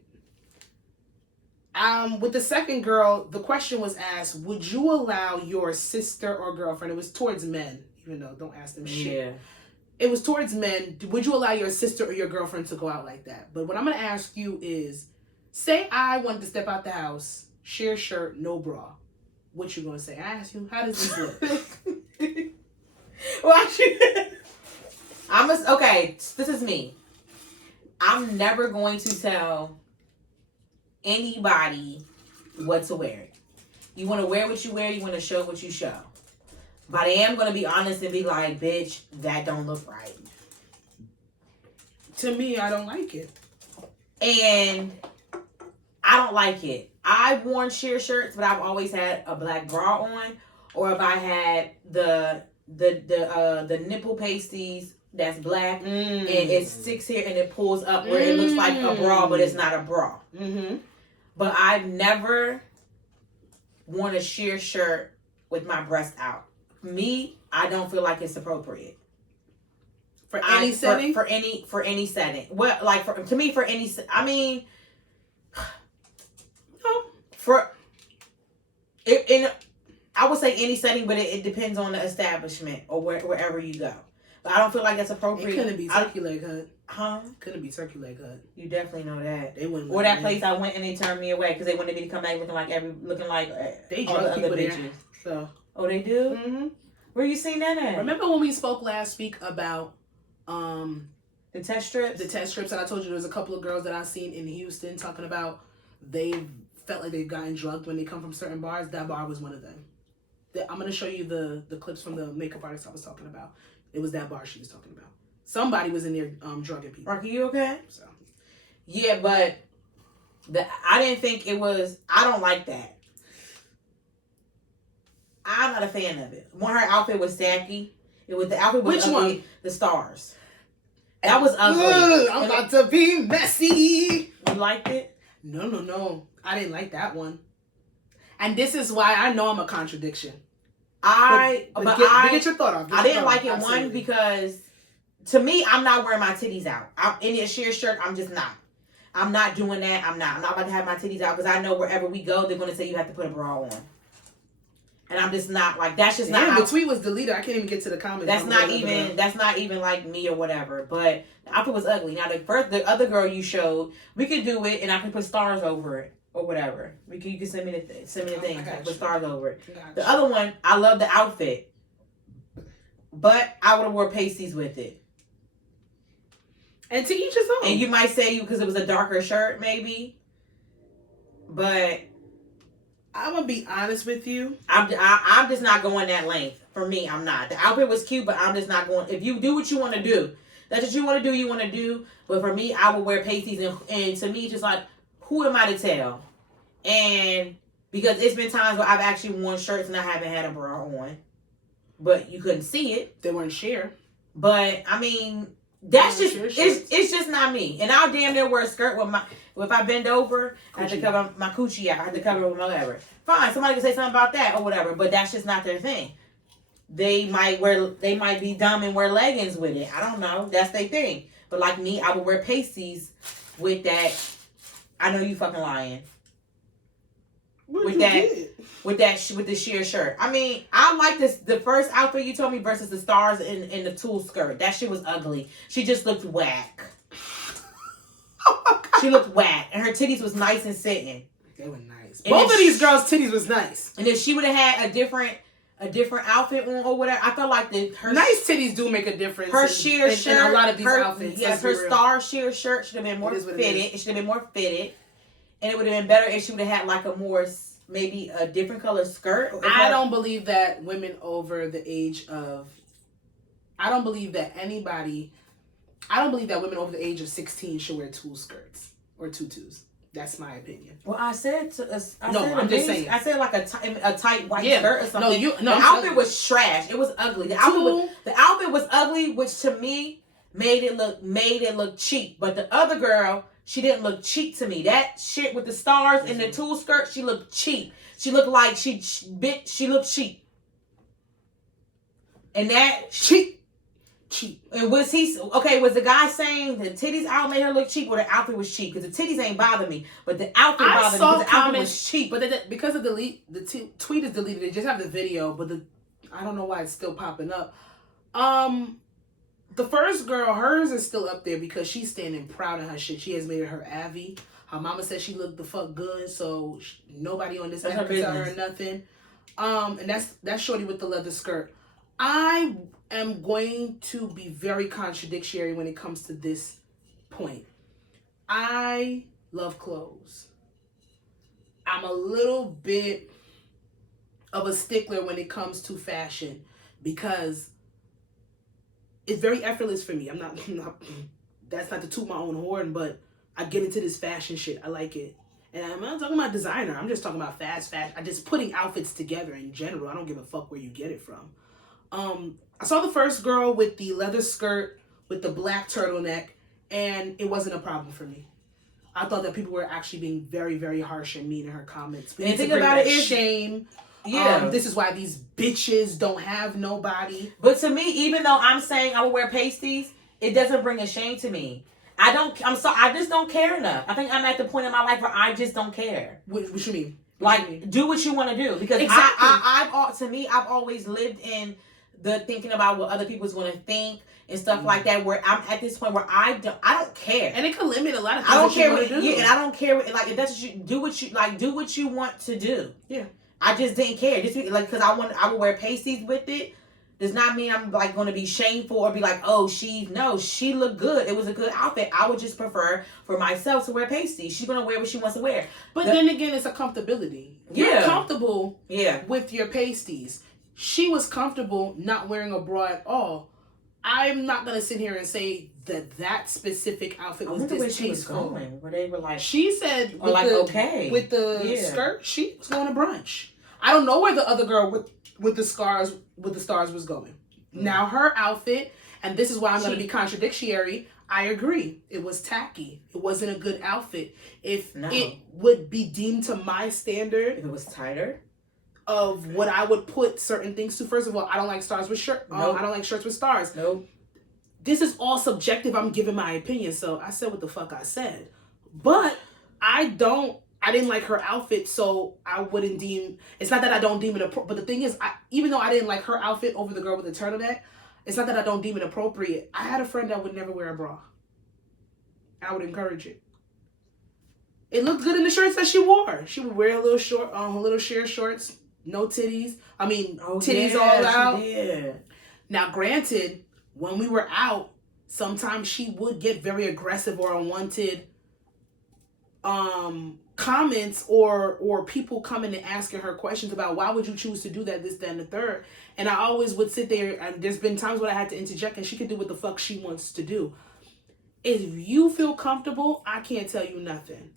With the second girl, the question was asked: would you allow your sister or girlfriend? It was towards men, even though don't ask them shit. Yeah. It was towards men. Would you allow your sister or your girlfriend to go out like that? But what I'm going to ask you is, say I wanted to step out the house, sheer shirt, no bra. What you going to say? I ask you, how does this look? Okay, this is me. I'm never going to tell anybody what to wear. You want to wear what you wear, you want to show what you show. But I am going to be honest and be like, bitch, that don't look right. To me, I don't like it. And I don't like it. I've worn sheer shirts, but I've always had a black bra on. Or if I had the nipple pasties that's black and it sticks here and it pulls up where it looks like a bra, but it's not a bra. Mm-hmm. But I've never worn a sheer shirt with my breast out. Me, I don't feel like it's appropriate for any setting. For any setting. Well, like to me, for any. I mean, for it. I would say any setting, but it depends on the establishment or wherever you go. But I don't feel like that's appropriate. It couldn't be turkey leg hut. Huh? Couldn't be turkey leg hut. You definitely know that. They wouldn't. Or that place I went and they turned me away because they wanted me to come back looking like they drug people there. So. Oh, they do? Mm-hmm. Where you seen that at? Remember when we spoke last week about the test strips? The test strips, and I told you there was a couple of girls that I've seen in Houston talking about they felt like they've gotten drugged when they come from certain bars. That bar was one of them. I'm going to show you the clips from the makeup artist I was talking about. It was that bar she was talking about. Somebody was in there drugging people. Rocky, you okay? So. Yeah, but I didn't think it was. I don't like that. I'm not a fan of it. One, her outfit was tacky. The outfit was Which ugly. one? The stars. That was ugly. I'm about to be messy. You liked it? No. I didn't like that one. And this is why I know I'm a contradiction. But get your thought off. I didn't like it, one, because to me, I'm not wearing my titties out. In a sheer shirt, I'm just not. I'm not doing that. I'm not about to have my titties out, because I know wherever we go, they're going to say you have to put a bra on. And I'm just not, like, that's just not. The tweet was deleted. I can't even get to the comments. That's not even like me or whatever. But the outfit was ugly. Now the other girl you showed, we could do it, and I can put stars over it or whatever. You can send me the thing. Put stars over it. The other one, I love the outfit, but I would have wore pasties with it. And to each his own. And you might say because it was a darker shirt, maybe. But I'm gonna be honest with you. I'm just not going that length. For me, I'm not. The outfit was cute, but I'm just not going. If you do what you want to do, that's what you want to do. You want to do. But for me, I would wear pasties, and to me, it's just like, who am I to tell? And because it's been times where I've actually worn shirts and I haven't had a bra on, but you couldn't see it. They weren't sheer. But I mean, that's just it's just not me. And I'll damn near wear a skirt if I bend over, I have to cover my coochie out. I have to cover it with whatever. Fine, somebody can say something about that or whatever, but that's just not their thing. They might be dumb and wear leggings with it. I don't know. That's their thing. But like me, I would wear pasties with that. I know you fucking lying. With the sheer shirt. I mean, I like the first outfit you told me versus the stars in the tulle skirt. That shit was ugly. She just looked whack. She looked whack, and her titties was nice and sitting. They were nice. Both of these girls' titties was nice. And if she would have had a different outfit on or whatever, I felt like her nice titties do make a difference. Her sheer shirt, in a lot of these outfits. Yes, her star sheer shirt should have been more fitted. It should have been more fitted. And it would have been better if she would have had like maybe a different color skirt. I don't believe that women over the age of 16 should wear tulle skirts or tutus. That's my opinion. Well, I'm just saying. I said like a tight white skirt or something. The outfit was trash. It was ugly. The outfit was ugly, which to me made it look cheap. But the other girl, she didn't look cheap to me. That shit with the stars and the tulle skirt, she looked cheap. She looked like she looked cheap. And that cheap. And was the guy saying the titties out made her look cheap, or the outfit was cheap? Because the titties ain't bother me, but the outfit bothered me because the outfit was cheap. But because of the tweet is deleted, they just have the video, but I don't know why it's still popping up. The first girl, hers is still up there because she's standing proud of her shit. She has made it her Abby. Her mama said she looked the fuck good, so nobody on this app can tell her nothing. And that's shorty with the leather skirt. I am going to be very contradictory when it comes to this point. I love clothes. I'm a little bit of a stickler when it comes to fashion because it's very effortless for me. I'm not that's not to toot my own horn, but I get into this fashion shit. I like it. And I'm not talking about designer. I'm just talking about fast fashion. I'm just putting outfits together in general. I don't give a fuck where you get it from. I saw the first girl with the leather skirt with the black turtleneck, and it wasn't a problem for me. I thought that people were actually being very, very harsh and mean in her comments. And the thing about it is shame. Yeah. This is why these bitches don't have nobody. But to me, even though I'm saying I would wear pasties, it doesn't bring a shame to me. I just don't care enough. I think I'm at the point in my life where I just don't care. What you mean? Do what you want to do. Because exactly. I've always lived in the thinking about what other people's going to think and stuff like that, where I'm at this point where I don't care. And it can limit a lot of things. I don't care what you do. Yeah, and I don't care like if that's what you do what you want to do. Yeah. I just didn't care. Just because I would wear pasties with it does not mean I'm like going to be shameful or be like, oh, she looked good. It was a good outfit. I would just prefer for myself to wear pasties. She's going to wear what she wants to wear. But then again, it's a comfortability. You're comfortable with your pasties. She was comfortable not wearing a bra at all. I'm not gonna sit here and say that specific outfit was distasteful. Where they were like, she said, or like okay with the skirt, she was going to brunch. I don't know where the other girl with the stars was going. Now her outfit, and this is why I'm going to be contradictory. I agree. It was tacky. It wasn't a good outfit. If it would be deemed to my standard, if it was tighter, of what I would put certain things to. First of all, I don't like stars with shirt. I don't like shirts with stars. Nope. This is all subjective. I'm giving my opinion, so I said what the fuck I said. But I didn't like her outfit, so I wouldn't deem. It's not that I don't deem it appropriate. But the thing is, even though I didn't like her outfit over the girl with the turtleneck, it's not that I don't deem it appropriate. I had a friend that would never wear a bra. I would encourage it. It looked good in the shirts that she wore. She would wear a little sheer shorts, no titties. I mean, titties all out. She did. Now, granted, when we were out, sometimes she would get very aggressive or unwanted comments or people coming and asking her questions about why would you choose to do that, this, that, and the third. And I always would sit there, and there's been times when I had to interject, and she could do what the fuck she wants to do. If you feel comfortable, I can't tell you nothing.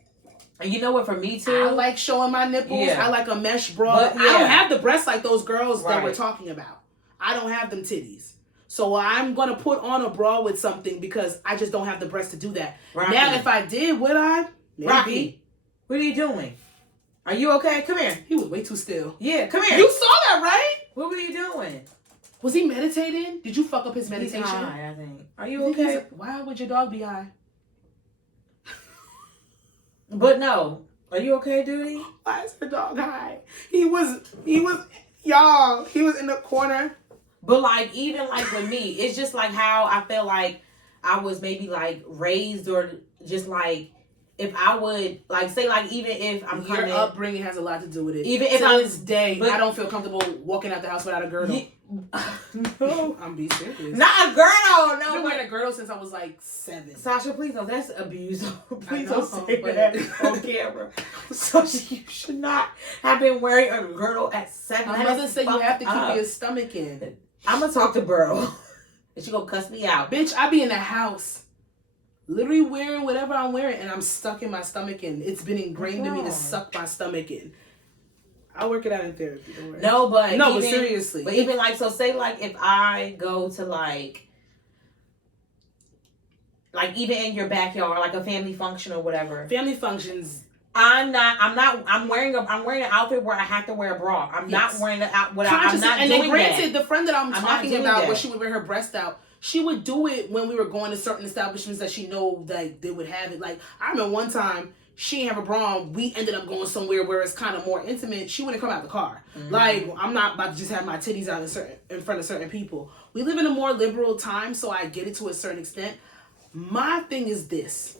And you know what, for me too, I like showing my nipples. I like a mesh bra. But, I don't have the breasts like those girls that we're talking about. I don't have them titties. So I'm going to put on a bra with something because I just don't have the breasts to do that. Rocky. Now, if I did, would I? Maybe. Rocky, what are you doing? Are you okay? Come here. He was way too still. Yeah, come here. You saw that, right? What were you doing? Was he meditating? Did you fuck up his meditation? He's high, I think. Are you okay? Why would your dog be high? But no. Are you okay, Duty? Why is the dog high? He was, y'all, he was in the corner. But like, even like with me, it's just like how I felt like I was maybe like raised, or just like, if I would, like, say, like, even if I'm coming... Your upbringing has a lot to do with it. Even if to this day, I don't feel comfortable walking out the house without a girdle. No. I'm being serious. Not a girdle! No, I've been wearing a girdle since I was, like, 7. Sasha, please don't. That's abuse. Please don't say that on camera. So you should not have been wearing a girdle at 7. My mother said you have to keep your stomach in. I'm going to talk to Burl. And she going to cuss me out. Bitch, I be in the house. Literally wearing whatever I'm wearing, and I'm stuck in my stomach in. It's been ingrained to me to suck my stomach in. I work it out in therapy. Don't worry. No, but seriously. But even like, so say like if I go to like even in your backyard, like a family function or whatever. Family functions. I'm wearing an outfit where I have to wear a bra. I'm not wearing it out. I'm not and doing then granted, that. the friend that I'm talking about, where she would wear her breast out. She would do it when we were going to certain establishments that she know that they would have it. Like, I remember one time, she didn't have a bra on. We ended up going somewhere where it's kind of more intimate. She wouldn't come out the car. Mm-hmm. Like, I'm not about to just have my titties out in front of certain people. We live in a more liberal time, so I get it to a certain extent. My thing is this.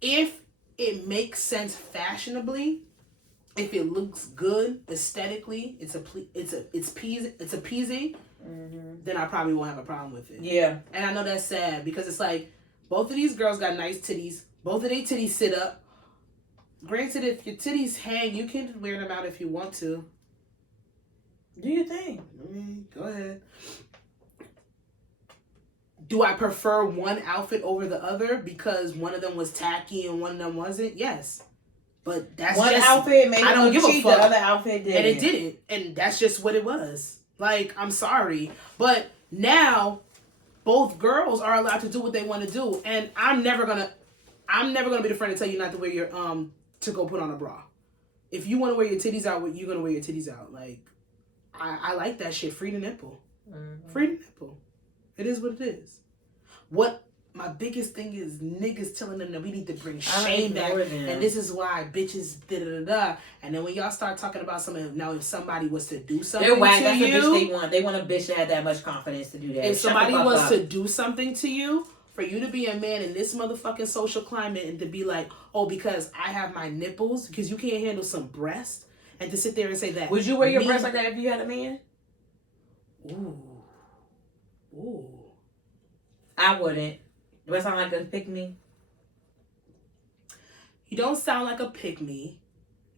If it makes sense fashionably, if it looks good aesthetically, it's appeasing. Mm-hmm. Then I probably won't have a problem with it. Yeah. And I know that's sad because it's like both of these girls got nice titties. Both of their titties sit up. Granted, if your titties hang, you can wear them out if you want to. Do you think? Go ahead. Do I prefer one outfit over the other because one of them was tacky and one of them wasn't? Yes. But that's one just... outfit made I don't give a fuck. The other outfit didn't. And it didn't. And that's just what it was. Like, I'm sorry. But now, both girls are allowed to do what they want to do. And I'm never gonna be the friend to tell you not to wear your, to go put on a bra. If you want to wear your titties out, you're going to wear your titties out. Like, I like that shit. Free the nipple. Mm-hmm. Free the nipple. It is what it is. What my biggest thing is niggas telling them that we need to bring shame back. And this is why bitches da-da-da-da. And then when y'all start talking about something, now if somebody was to do something to that's you. The bitch they want. They want a bitch that had that much confidence to do that. If somebody was to do something to you, for you to be a man in this motherfucking social climate and to be like, oh, because I have my nipples, because you can't handle some breast, and to sit there and say that. Would you wear your breast like that if you had a man? Ooh. I wouldn't. Do I sound like a pick-me? You don't sound like a pick-me.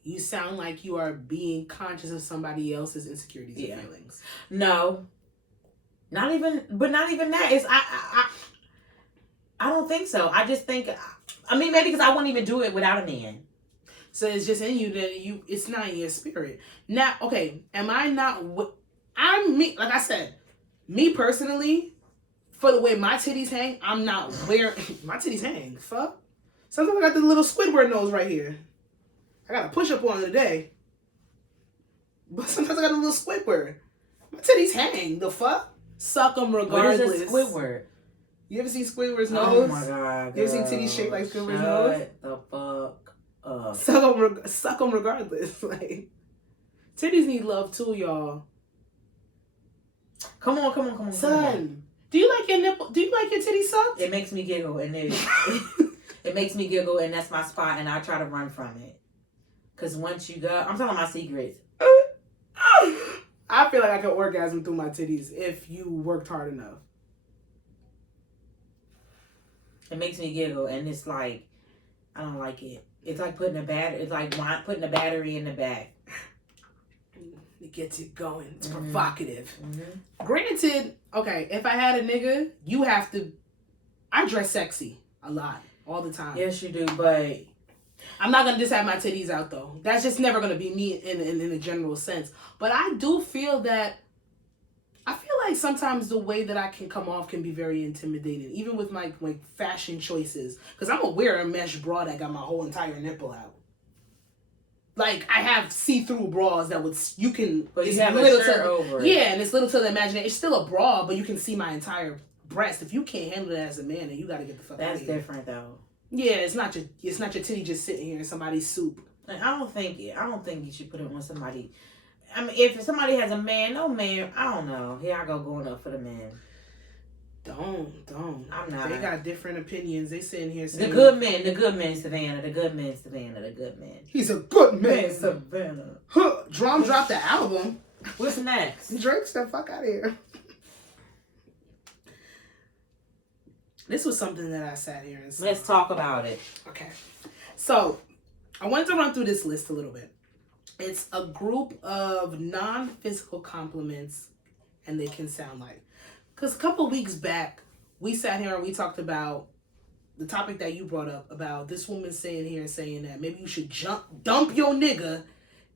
You sound like you are being conscious of somebody else's insecurities and feelings. No. Not even that. It's I don't think so. I just think, I mean, maybe because I wouldn't even do it without a man. So it's just in you that it's not in your spirit. Now, okay, am I not? I'm me. Like I said, me personally, for the way my titties hang, I'm not wearing my titties hang. Fuck. Sometimes I got the little Squidward nose right here. I got a push up on today, but sometimes I got a little Squidward. My titties hang. The fuck. Suck them regardless. What is a Squidward? You ever seen Squidward's nose? Oh my god. You ever seen titties shaped like Squidward's nose? Shut the fuck up. Suck them regardless. Like, titties need love too, y'all. Come on. Son, do you like your nipple? Do you like your titties sucked? It makes me giggle, and it makes me giggle, and that's my spot, and I try to run from it. Cause once you go, I'm telling my secrets. I feel like I could orgasm through my titties if you worked hard enough. It makes me giggle, and it's like, I don't like it. It's like putting a battery. It's like putting a battery in the back. It gets it going. It's provocative. Mm-hmm. Granted, okay, if I had a nigga, you have to. I dress sexy a lot, all the time. Yes, you do, but I'm not gonna just have my titties out though. That's just never gonna be me in a general sense. But I do feel that. I feel like sometimes the way that I can come off can be very intimidating, even with my fashion choices. Because I'm gonna wear a mesh bra that got my whole entire nipple out. Like, I have see-through bras that you can. But you have a shirt over it. Yeah, and it's little to the imagination. It's still a bra, but you can see my entire breast. If you can't handle that as a man, then you gotta get the fuck out of here. That's different though. Yeah, it's not your titty just sitting here in somebody's soup. Like, I don't think you should put it on somebody. I mean, if somebody has a man, no man, I don't know. Here I go going up for the man. Don't. I'm not. They got different opinions. They sitting here saying the good men, Savannah. The good men. He's a good man, Savannah. Huh. Drum dropped the album. What's next? Drake's the fuck out of here. This was something that I sat here and said. Let's talk about it. Okay. So, I wanted to run through this list a little bit. It's a group of non-physical compliments, and they can sound like. Because a couple of weeks back, we sat here and we talked about the topic that you brought up about this woman saying that maybe you should dump your nigga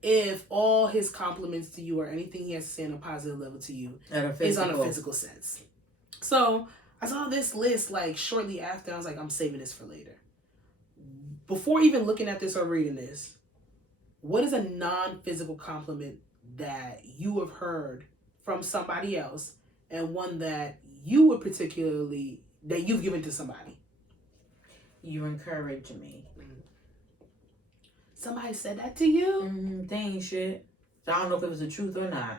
if all his compliments to you or anything he has to say on a positive level to you is on a physical sense. So, I saw this list like shortly after. I was like, I'm saving this for later. Before even looking at this or reading this, what is a non-physical compliment that you have heard from somebody else and one that you would that you've given to somebody? You encourage me. Somebody said that to you? They ain't shit. So I don't know if it was the truth or not.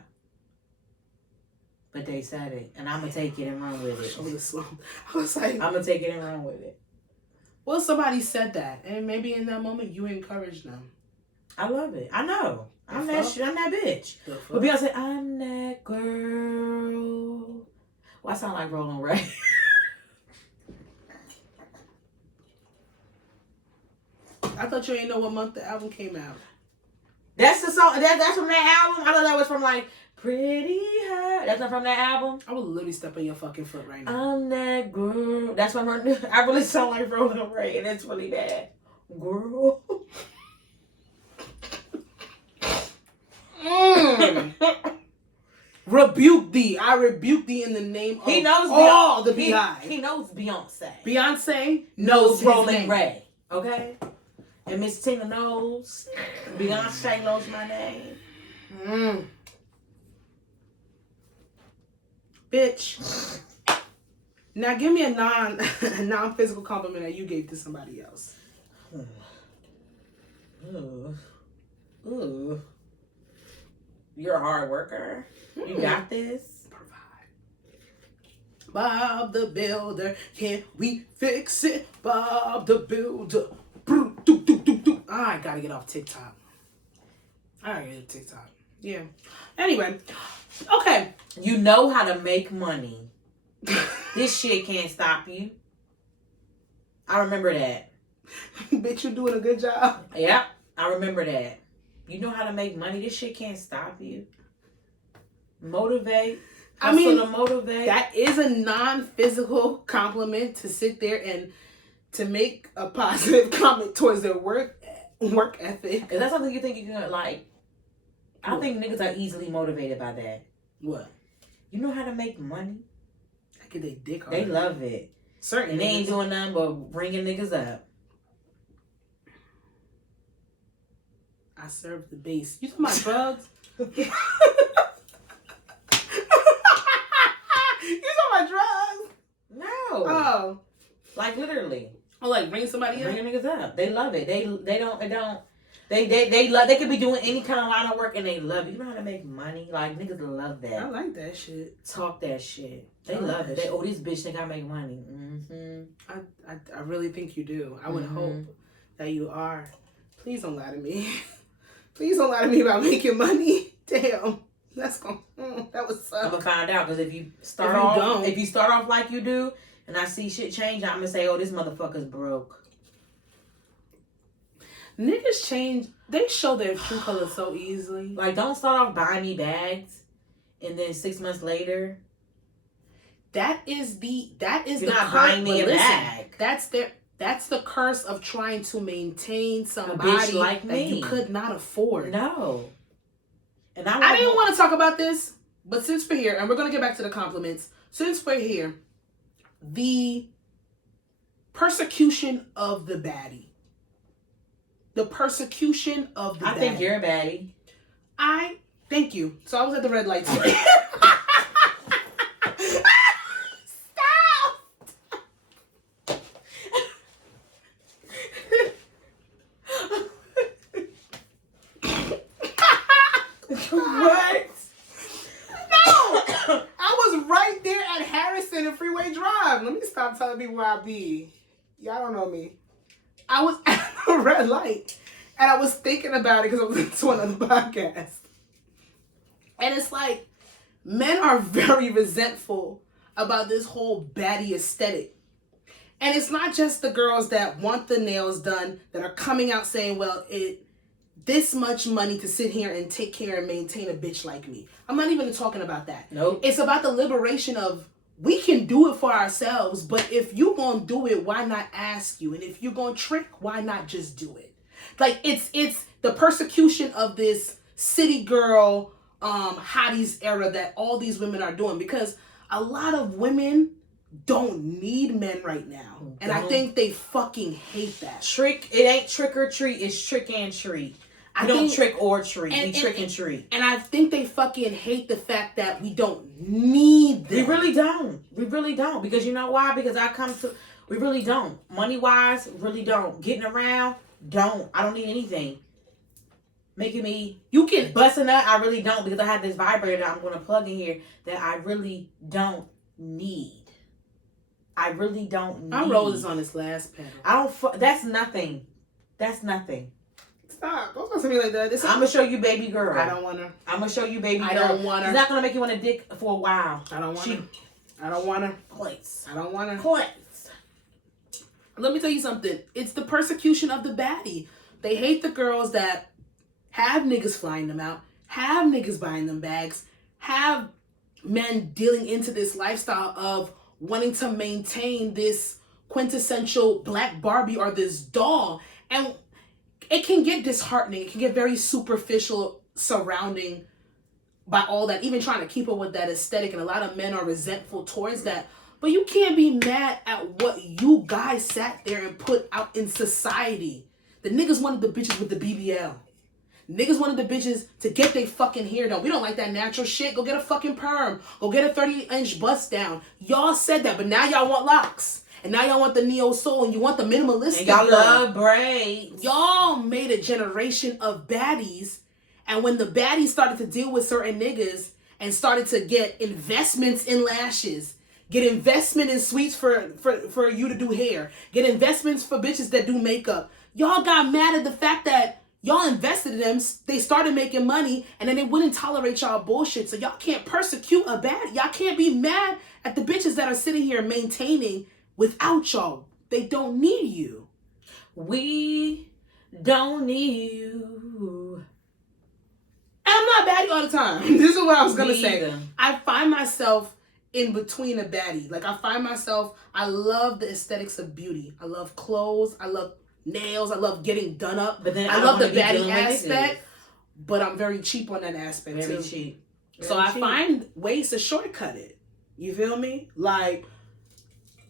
But they said it. And I'm going to take it and run with it. I was like, I'm going to take it and run with it. Well, somebody said that. And maybe in that moment you encouraged them. I love it. I know. I'm that bitch. But Beyonce, I'm that girl. Well, I sound like Roland Ray. I thought you ain't know what month the album came out. That's the song. That's from that album? I thought that was from like Pretty Hurt. That's not from that album? I would literally step on your fucking foot right now. I'm that girl. That's from her. I really sound like Roland Ray, and it's really bad. Girl. Rebuke thee. I rebuke thee in the name of all the Beehive. He knows Beyonce. Beyonce knows Roland Ray. Okay? And Miss Tina knows. Beyonce knows my name. Bitch. Now give me a non-physical compliment that you gave to somebody else. Ooh. You're a hard worker. You got this. Provide. Bob the Builder, can we fix it? Bob the Builder. I gotta get off TikTok. Yeah. Anyway. Okay. You know how to make money. This shit can't stop you. I remember that. Bitch, you doing a good job. Yep. I remember that. You know how to make money. This shit can't stop you. Motivate. I mean, to motivate. That is a non-physical compliment to sit there and to make a positive comment towards their work ethic. Is that something you think you can like? I think niggas are easily motivated by that. What? You know how to make money? I get their dick hard. They love it. Certain and they ain't doing nothing but bringing niggas up. I serve the base. You talking about drugs? You talking about drugs? No. Oh. Like literally. Oh, like bring somebody up? Bringing niggas up. They love it. They love. They could be doing any kind of line of work and they love it. You know how to make money? Like niggas love that. I like that shit. Talk that shit. They love it. They this bitch think I make money. Mm-hmm. I really think you do. I would hope that you are. Please don't lie to me. Please don't lie to me about making money. Damn. That's gonna that would suck. I'm gonna find out because if you start off like you do and I see shit change, I'm gonna say, oh, this motherfucker's broke. Niggas change. They show their true colors so easily. Like, don't start off buying me bags, and then 6 months later, that is the you're not buying me a bag. That's the curse of trying to maintain somebody like that me you could not afford. No. And I didn't want to talk about this, but since we're here, and we're gonna get back to the compliments. Since we're here, the persecution of the baddie. The persecution of the baddie. I think you're a baddie. Thank you. So I was at the red light. Stop! What? No! I was right there at Harrison and Freeway Drive. Let me stop telling people where I be. Y'all don't know me. I was at the red light and I was thinking about it because I was listening to another podcast. And it's like, men are very resentful about this whole baddie aesthetic. And it's not just the girls that want the nails done that are coming out saying, well, this much money to sit here and take care and maintain a bitch like me. I'm not even talking about that. Nope. It's about the liberation of, we can do it for ourselves, but if you're going to do it, why not ask you? And if you're going to trick, why not just do it? Like, it's the persecution of this city girl, hotties era that all these women are doing, because a lot of women don't need men right now. And I think they fucking hate that. It ain't trick or treat, it's trick and treat. I don't trick or treat. We trick and treat. And I think they fucking hate the fact that we don't need them. We really don't. We really don't. Because you know why? Because we really don't. Money-wise, really don't. Getting around, don't. I don't need anything. Making me, you can bust a nut, I really don't. Because I have this vibrator that I'm going to plug in here that I really don't need. I really don't need. I rolled this on this last pedal. That's nothing. That's nothing. Stop. Don't talk to me like that. I'm going to show you baby girl. I don't want her. I'm going to show you baby girl. I don't want her. It's not going to make you want a dick for a while. I don't want her. I don't want her. Please. I don't want her. Please. Let me tell you something. It's the persecution of the baddie. They hate the girls that have niggas flying them out, have niggas buying them bags, have men dealing into this lifestyle of wanting to maintain this quintessential black Barbie or this doll. And it can get disheartening. It can get very superficial surrounding by all that, even trying to keep up with that aesthetic. And a lot of men are resentful towards that. But you can't be mad at what you guys sat there and put out in society. The niggas wanted the bitches with the BBL. Niggas wanted the bitches to get their fucking hair done. We don't like that natural shit. Go get a fucking perm. Go get a 30-inch bust down. Y'all said that, but now y'all want locks. And now y'all want the neo soul and you want the minimalistic. And y'all love braids. Y'all made a generation of baddies. And when the baddies started to deal with certain niggas and started to get investments in lashes, get investment in suites for you to do hair, get investments for bitches that do makeup, y'all got mad at the fact that y'all invested in them, they started making money, and then they wouldn't tolerate y'all bullshit. So y'all can't persecute a baddie. Y'all can't be mad at the bitches that are sitting here maintaining without y'all. They don't need you. We don't need you. And I'm not baddie all the time. This is what I was going to say. Either. I find myself in between a baddie. Like, I find myself, I love the aesthetics of beauty. I love clothes. I love nails. I love getting done up. But then I love the baddie aspect, but I'm very cheap on that aspect, very too. Cheap. Very so I cheap. find ways to shortcut it. You feel me? Like,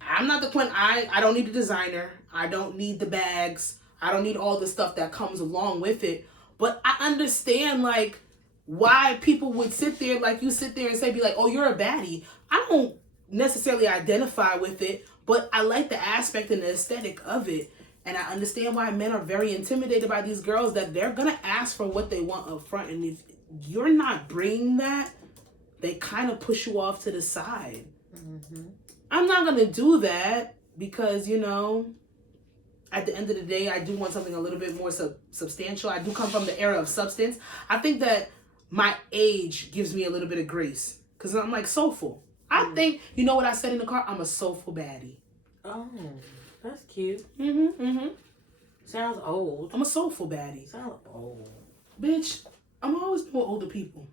I'm not the point. I don't need the designer. I don't need the bags. I don't need all the stuff that comes along with it. But I understand, like, why people would sit there, like you sit there and say, be like, oh, you're a baddie. I don't necessarily identify with it, but I like the aspect and the aesthetic of it. And I understand why men are very intimidated by these girls, that they're going to ask for what they want up front. And if you're not bringing that, they kind of push you off to the side. Mm-hmm. I'm not going to do that because, you know, at the end of the day, I do want something a little bit more substantial. I do come from the era of substance. I think that my age gives me a little bit of grace because I'm like soulful. I think, you know what I said in the car? I'm a soulful baddie. Oh, that's cute. Mm-hmm, mm-hmm. Sounds old. I'm a soulful baddie. Sounds old. Bitch, I'm always with older people.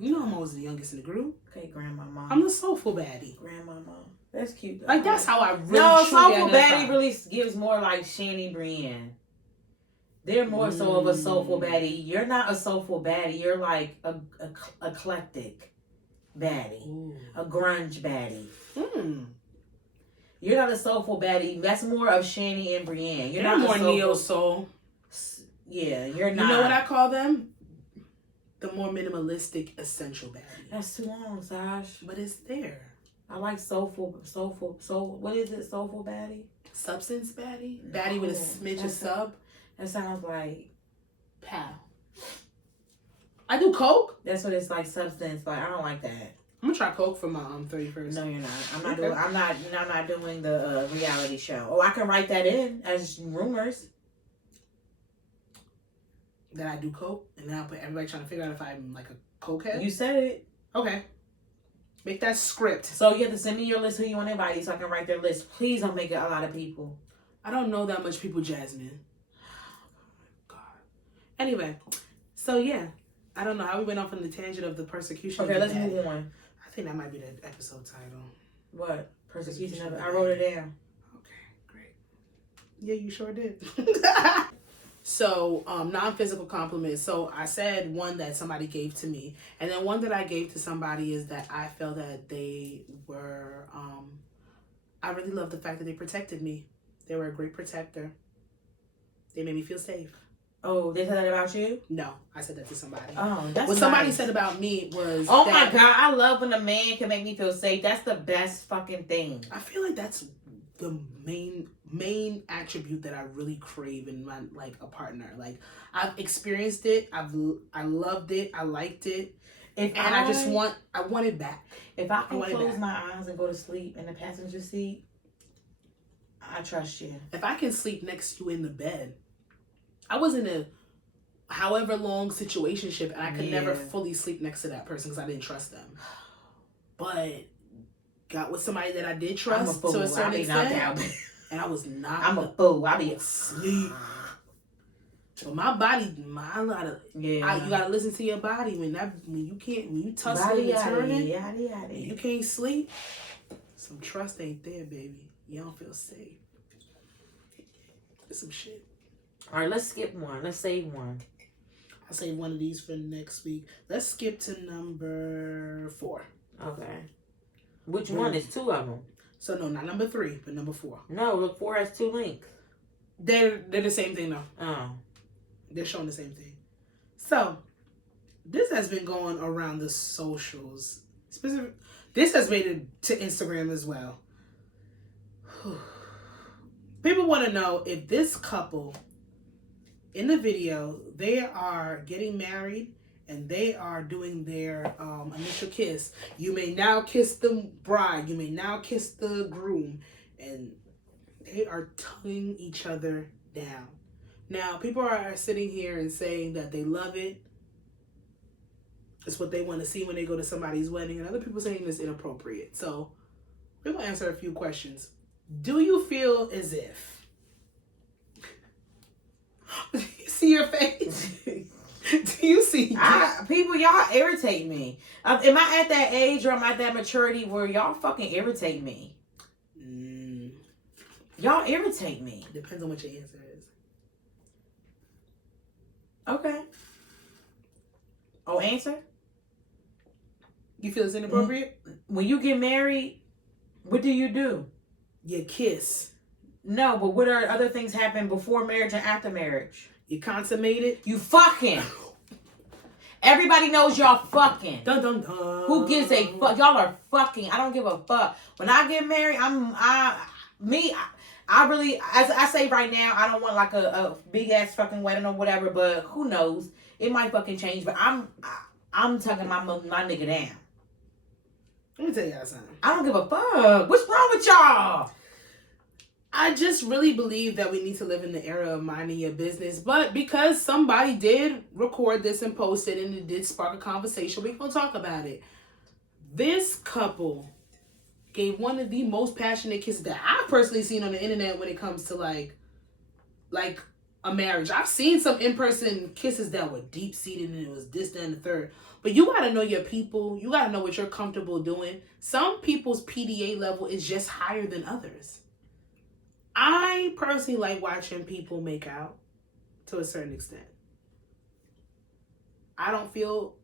You know I'm always the youngest in the group. Okay, grandmama. I'm the soulful baddie. Grandmama. That's cute though. Like, that's how I really soulful baddie really gives more like Shani Brienne. They're more so of a soulful baddie. You're not a soulful baddie. You're like a eclectic baddie. A grunge baddie. You're not a soulful baddie. That's more of Shani and Brienne. You're not more neo soul. Yeah, you're not. You know what I call them? The more minimalistic essential baddie. That's too long, Sash. But it's there. I like soulful. What is it? Soulful baddie? Substance baddie? Baddie with a smidge of sub? That sounds like pow. I do coke. That's what it's like, substance. Like, I don't like that. I'm gonna try coke for my 31st. No, you're not. I'm not doing. I'm not doing the reality show. Oh, I can write that in as rumors. That I do coke, and now everybody trying to figure out if I'm like a cokehead. You said it. Okay. Make that script. So you have to send me your list who you want to invite so I can write their list. Please don't make it a lot of people. I don't know that much people, Jasmine. God. Anyway, so yeah, I don't know how we went off on the tangent of the persecution. Okay, let's move on. I think that might be the episode title. What? Persecution of it. I wrote it down. Okay, great. Yeah, you sure did. So, non-physical compliments. So I said one that somebody gave to me. And then one that I gave to somebody is that I felt that they were, I really love the fact that they protected me. They were a great protector. They made me feel safe. Oh, they said that about you? No, I said that to somebody. Oh, that's what somebody said about me was, oh my God, I love when a man can make me feel safe. That's the best fucking thing. I feel like that's the main attribute that I really crave in my, like, a partner. Like, I've experienced it. I loved it. I liked it. I want it back. If I can close my eyes and go to sleep in the passenger seat, I trust you. If I can sleep next to you in the bed, I was in a however long situationship and I could never fully sleep next to that person because I didn't trust them. But got with somebody that I did trust to a certain extent, and I was not. I'm a fool. I be asleep. So my body, you gotta listen to your body when you tussling and turning, you can't sleep. Some trust ain't there, baby. You don't feel safe. Some shit. All right, let's skip one. Let's save one. I'll save one of these for next week. Let's skip to number 4. Okay. Which one? Is 2 of them. So no, not number 3, but number 4. No, look, 4 has 2 links. They're the same thing though. Oh. They're showing the same thing. So this has been going around the socials. This has made it to Instagram as well. People want to know if this couple in the video, they are getting married and they are doing their initial kiss. You may now kiss the bride. You may now kiss the groom. And they are tonguing each other down. Now, people are sitting here and saying that they love it. It's what they want to see when they go to somebody's wedding. And other people saying it's inappropriate. So, we're going to answer a few questions. Do you feel as if... You see your face? Do you see? People, y'all irritate me. Am I at that age or am I at that maturity where y'all fucking irritate me? Y'all irritate me. Depends on what your answer is. Okay. Oh, answer? You feel it's inappropriate? When you get married, what do? You kiss. No, but what are other things happen before marriage and after marriage? You consummate it. You fucking. Everybody knows y'all fucking. Dun dun dun. Who gives a fuck? Y'all are fucking. I don't give a fuck. When I get married, I really, as I say right now, I don't want like a big ass fucking wedding or whatever, but who knows? It might fucking change. But I'm tugging my nigga down. Let me tell y'all something. I don't give a fuck. What's wrong with y'all? I just really believe that we need to live in the era of minding your business. But because somebody did record this and post it and it did spark a conversation, we're going to talk about it. This couple gave one of the most passionate kisses that I've personally seen on the internet when it comes to like a marriage. I've seen some in-person kisses that were deep-seated and it was this, that, and the third. But you got to know your people. You got to know what you're comfortable doing. Some people's PDA level is just higher than others. I personally like watching people make out to a certain extent. I don't feel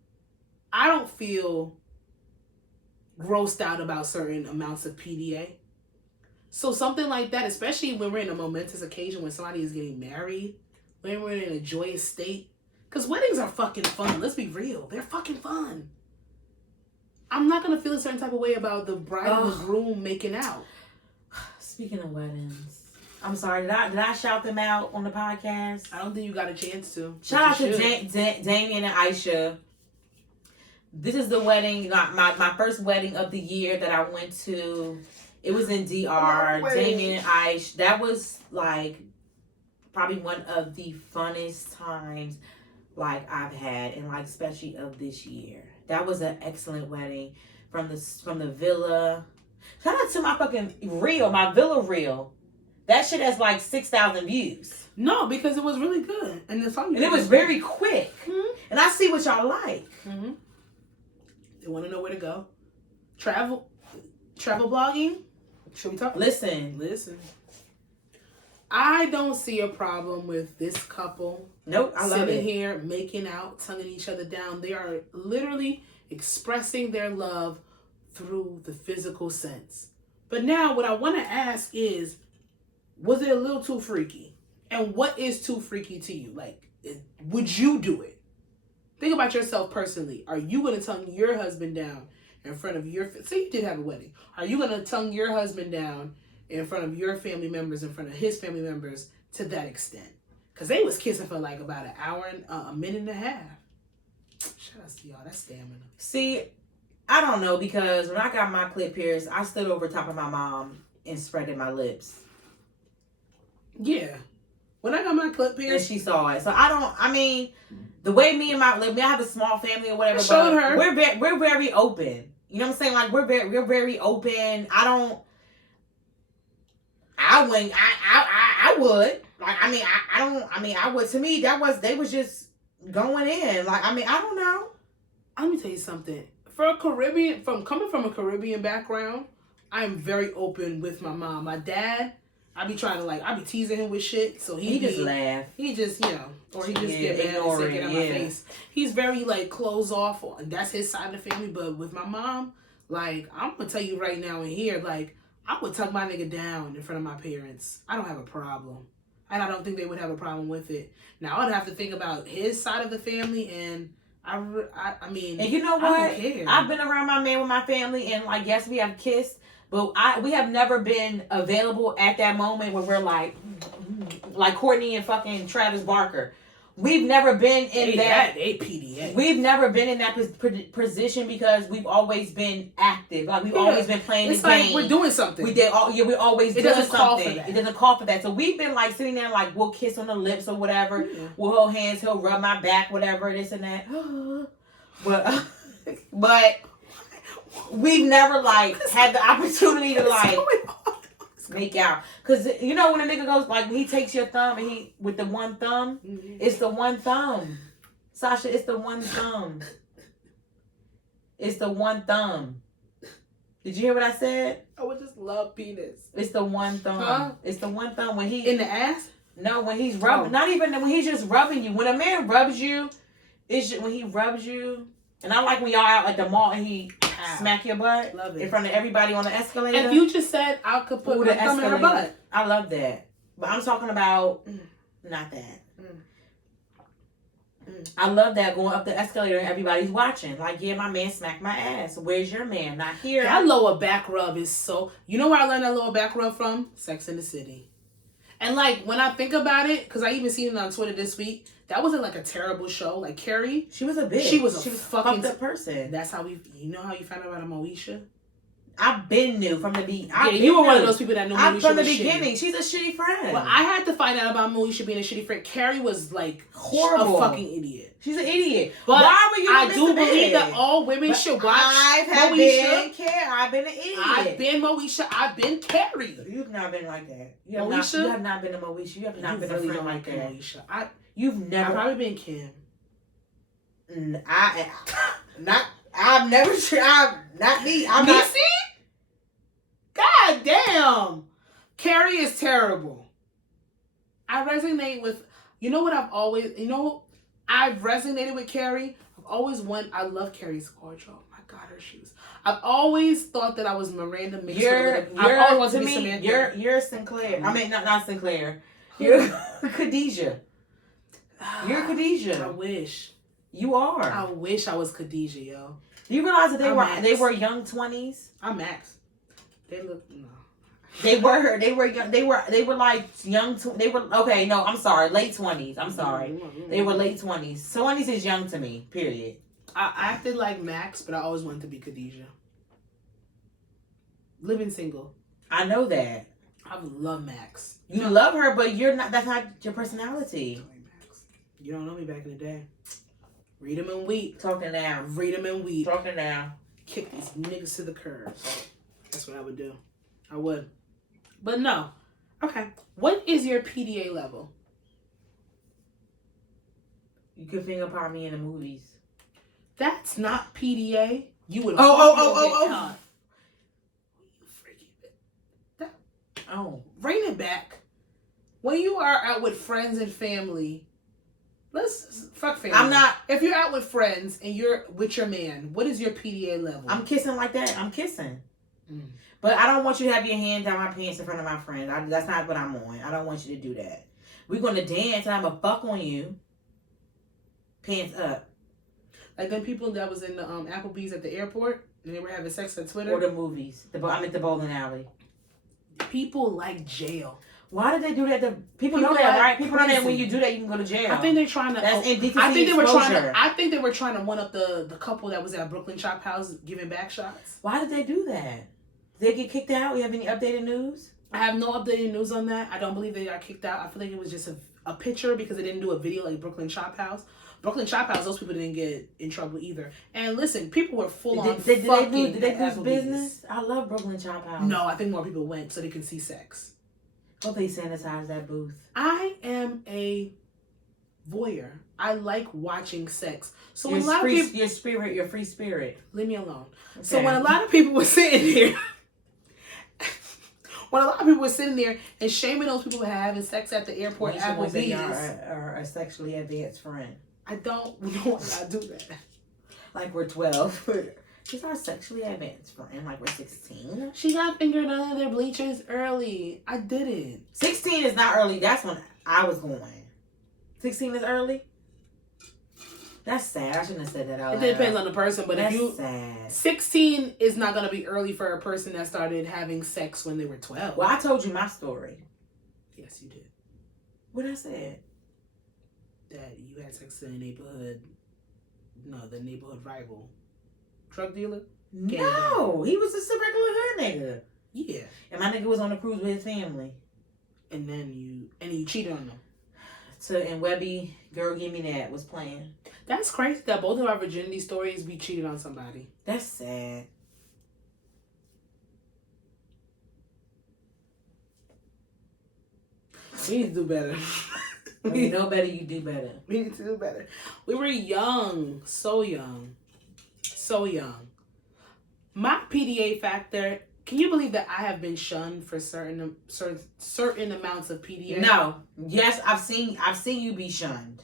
grossed out about certain amounts of PDA. So something like that, especially when we're in a momentous occasion when somebody is getting married, when we're in a joyous state. Because weddings are fucking fun. Let's be real. They're fucking fun. I'm not going to feel a certain type of way about the bride and the groom making out. Speaking of weddings, I'm sorry. Did I shout them out on the podcast? I don't think you got a chance to. Shout out to Damien and Aisha. This is the wedding, my first wedding of the year that I went to. It was in DR. Damien and Aisha. That was like probably one of the funnest times like I've had, and like especially of this year. That was an excellent wedding from the villa. Shout out to my fucking reel, my villa reel. That shit has like 6,000 views. No, because it was really good. And it was very quick. Mm-hmm. And I see what y'all like. Mm-hmm. They want to know where to go. Travel blogging. Should we talk? Listen. I don't see a problem with this couple. Nope, I love it. Sitting here, making out, tonguing each other down. They are literally expressing their love through the physical sense. But now what I want to ask is, was it a little too freaky? And what is too freaky to you? Like, would you do it? Think about yourself personally. Are you going to tongue your husband down in front of your... Say you did have a wedding. Are you going to tongue your husband down in front of your family members, in front of his family members to that extent? Because they was kissing for like about an hour and a minute and a half. Shout out to y'all. That's stamina. See, I don't know, because when I got my clip pierced, I stood over top of my mom and spreaded my lips. Yeah. When I got my clip pierced, and she saw it. So the way me and I have a small family or whatever, but her. We're very open. You know what I'm saying? Like we're very open. I would. Like I would. To me, they was just going in. Like I don't know. Let me tell you something. Coming from a Caribbean background, I am very open with my mom. My dad, I be trying to I be teasing him with shit, so he just laugh. He just, or he just get mad and say, get out my face. He's very closed off, and that's his side of the family. But with my mom, I'm gonna tell you right now in here, I would tuck my nigga down in front of my parents. I don't have a problem, and I don't think they would have a problem with it. Now I'd have to think about his side of the family, and I mean, and you know what? I don't care. I've been around my man with my family, and yes, we have kissed. But we have never been available at that moment where we're like Courtney and fucking Travis Barker. We've never been in that PDA. We've never been in that position because we've always been active. We've always been playing the game. We're doing something. We're always doing something. It doesn't call for that. So we've been sitting there we'll kiss on the lips or whatever. Yeah. We'll hold hands. He'll rub my back, whatever, this and that. But we've never had the opportunity to make out, because when a nigga goes when he takes your thumb and he with the one thumb, it's the one thumb. Sasha, it's the one thumb. It's the one thumb. Did you hear what I said? I would just love penis. It's the one thumb. Huh? It's the one thumb when he... In the ass? No, when he's rubbing. Not even when he's just rubbing you. When a man rubs you, it's just, when he rubs you. And I like when y'all out at the mall and he smack your butt in front of everybody on the escalator. And you just said I could put my thumb in her butt. I love that. But I'm talking about not that. I love that going up the escalator and everybody's watching. Like, yeah, my man smacked my ass. Where's your man? Not here. That lower back rub is so... You know where I learned that lower back rub from? Sex in the City. And, like, when I think about it, because I even seen it on Twitter this week, that wasn't, like, a terrible show. Like, Carrie... She was a bitch. She was fucking... fucked up person. That's how we... You know how you found out about Moesha? I've been new from the beginning. Yeah, you were one of those people that knew Moesha from the was beginning. Shitty. She's a shitty friend. Well, I had to find out about Moesha being a shitty friend. Carrie was, like, horrible. A fucking idiot. She's an idiot. But why were you I do believe that all women should watch Moesha. I've been an idiot. I've been Moesha. I've been Carrie. You've not been like that. You have not been a Moesha. You have not been really a friend like that. Moesha. You've never. I've probably been Kim. I've never tried. Not me. I'm not. See? God damn. Carrie is terrible. I resonate with. You know what I've always. You know. I've resonated with Carrie. I love Carrie's wardrobe. Oh my God, her shoes. I've always thought that I was Miranda mixed with You're Sinclair. I mean, not Sinclair. You're Khadijah. You're Khadijah. I wish. You are. I wish I was Khadijah, yo. Do you realize that they were young 20s? I'm Max. They look no. They were young. They were like young. Okay. No, I'm sorry. Late 20s. I'm sorry. They were late 20s. 20s is young to me. Period. I acted like Max, but I always wanted to be Khadijah. Living single. I know that. I love Max. You love her, but you're not. That's not your personality. You don't know me back in the day. Read them and weep. Talking now. Read them and weep. Talking now. Kick these niggas to the curb. That's what I would do. I would. But no. Okay. What is your PDA level? You could finger pop me in the movies. That's not PDA. You would. Oh. You freaking. Rein it back. When you are out with friends and family, fuck family. I'm not. If you're out with friends and you're with your man, what is your PDA level? I'm kissing like that. I'm kissing. But I don't want you to have your hand down my pants in front of my friends. That's not what I'm on. I don't want you to do that. We're going to dance and I'm going to fuck on you. Pants up. Like them people that was in the Applebee's at the airport and they were having sex on Twitter. Or the movies. I'm at the bowling alley. People like jail. Why did they do that? People know that, right? People know that when you do that, you can go to jail. I think they're trying to. That's indecency. I think they were trying to one up the couple that was at Brooklyn Chop House giving back shots. Why did they do that? Did they get kicked out? You have any updated news? I have no updated news on that. I don't believe they got kicked out. I feel like it was just a picture because they didn't do a video like Brooklyn Chop House. Brooklyn Chop House, those people didn't get in trouble either. And listen, people were full on fucking. Did they lose business? I love Brooklyn Chop House. No, I think more people went so they can see sex. Hope they sanitize that booth. I am a voyeur. I like watching sex. So when your free spirit. Leave me alone. Okay. So when a lot of people were sitting here, and shaming those people having sex at the airport, Applebee's, are a sexually advanced friend. We don't want to do that. Like we're 12. She's our sexually advanced friend. Like we're 16. She got fingered under their bleachers early. I didn't. 16 is not early. That's when I was going. 16 is early? That's sad. I shouldn't have said that out loud. It depends on the person, but that's sad. 16 is not going to be early for a person that started having sex when they were 12. Well, I told you my story. Yes, you did. What I said? That you had sex in the neighborhood rival. Drug dealer? No, he was just a regular hood nigga. Yeah. And my nigga was on the cruise with his family. And then you cheated on them. And Webby, Girl Give Me That was playing. That's crazy that both of our virginity stories, we cheated on somebody. That's sad. We need to do better. When you know better, you do better. We need to do better. We were young. So young. So young. My PDA factor... Can you believe that I have been shunned for certain amounts of PDA? No. Yes, I've seen you be shunned.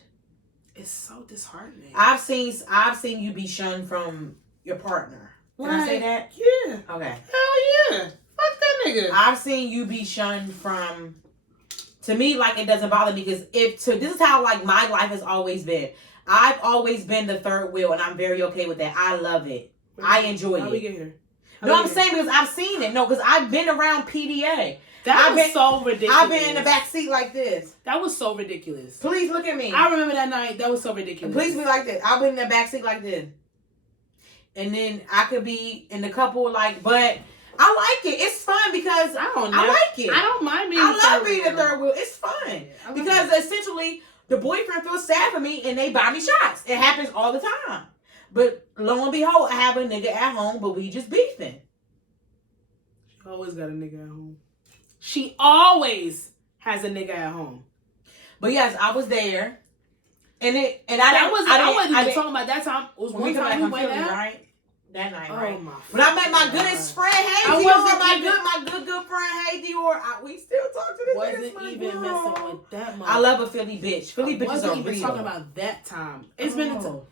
It's so disheartening. I've seen you be shunned from your partner. Can I say that? Yeah. Okay. Hell yeah. Fuck that nigga. I've seen you be shunned from. To me, like, it doesn't bother me because this is how, like, my life has always been. I've always been the third wheel, and I'm very okay with that. I love it. I enjoy it. How we get here? No, I'm saying because I've seen it. No, because I've been around PDA. That was so ridiculous. I've been in the back seat like this. That was so ridiculous. Please look at me. I remember that night. That was so ridiculous. Please be like this. I've been in the back seat like this. And then I could be in the couple, like, but I like it. It's fun because I like it. I don't mind being I love being the third wheel. It's fun. Because essentially, the boyfriend feels sad for me and they buy me shots. It happens all the time. But lo and behold, I have a nigga at home, but we just beefing. She always got a nigga at home. She always has a nigga at home. But yes, I was there. I wasn't even talking about that time. It was one time we went out. Right? That night, oh, right? My when I met my goodest friend, hey Dior, my good friend, hey Dior. We still talk to this. Wasn't even messing with that much. I love a Philly bitch. Philly bitches are real. Wasn't even talking about that time. It's been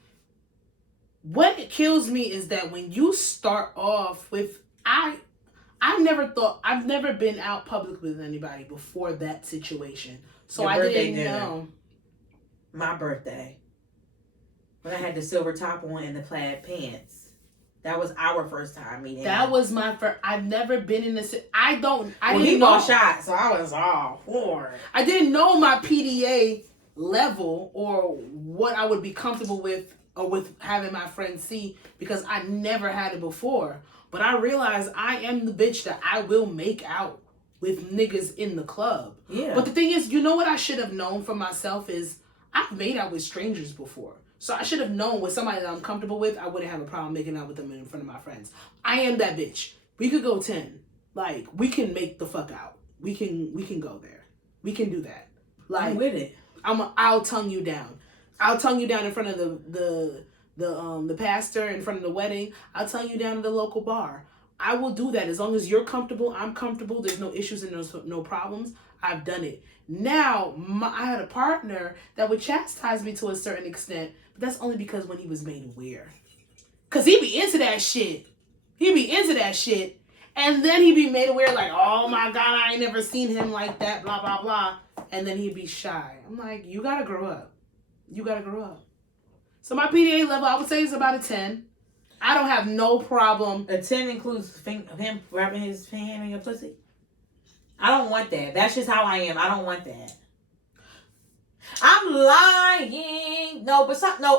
what kills me is that when you start off with I've never been out public with anybody before that situation. So I didn't know. My birthday. When I had the silver top on and the plaid pants. That was our first time meeting. That was my first. I've never been in this. He bought shots, so I was all for it. I didn't know my PDA level or what I would be comfortable with or with having my friends see because I never had it before. But I realized I am the bitch that I will make out with niggas in the club. Yeah. But the thing is, you know what I should have known for myself is I've made out with strangers before. So I should have known with somebody that I'm comfortable with, I wouldn't have a problem making out with them in front of my friends. I am that bitch. We could go 10. Like, we can make the fuck out. We can go there. We can do that. Like, I'm with it. I'll tongue you down. I'll tongue you down in front of the pastor, in front of the wedding. I'll tongue you down at the local bar. I will do that as long as you're comfortable. I'm comfortable. There's no issues and no problems. I've done it. Now, I had a partner that would chastise me to a certain extent, but that's only because when he was made aware. Because he be into that shit. And then he'd be made aware like, oh my God, I ain't never seen him like that, blah, blah, blah. And then he'd be shy. I'm like, you got to grow up. So my PDA level, I would say is about a 10. I don't have no problem. A 10 includes him grabbing his hand in your pussy? I don't want that. That's just how I am. I don't want that. I'm lying. No,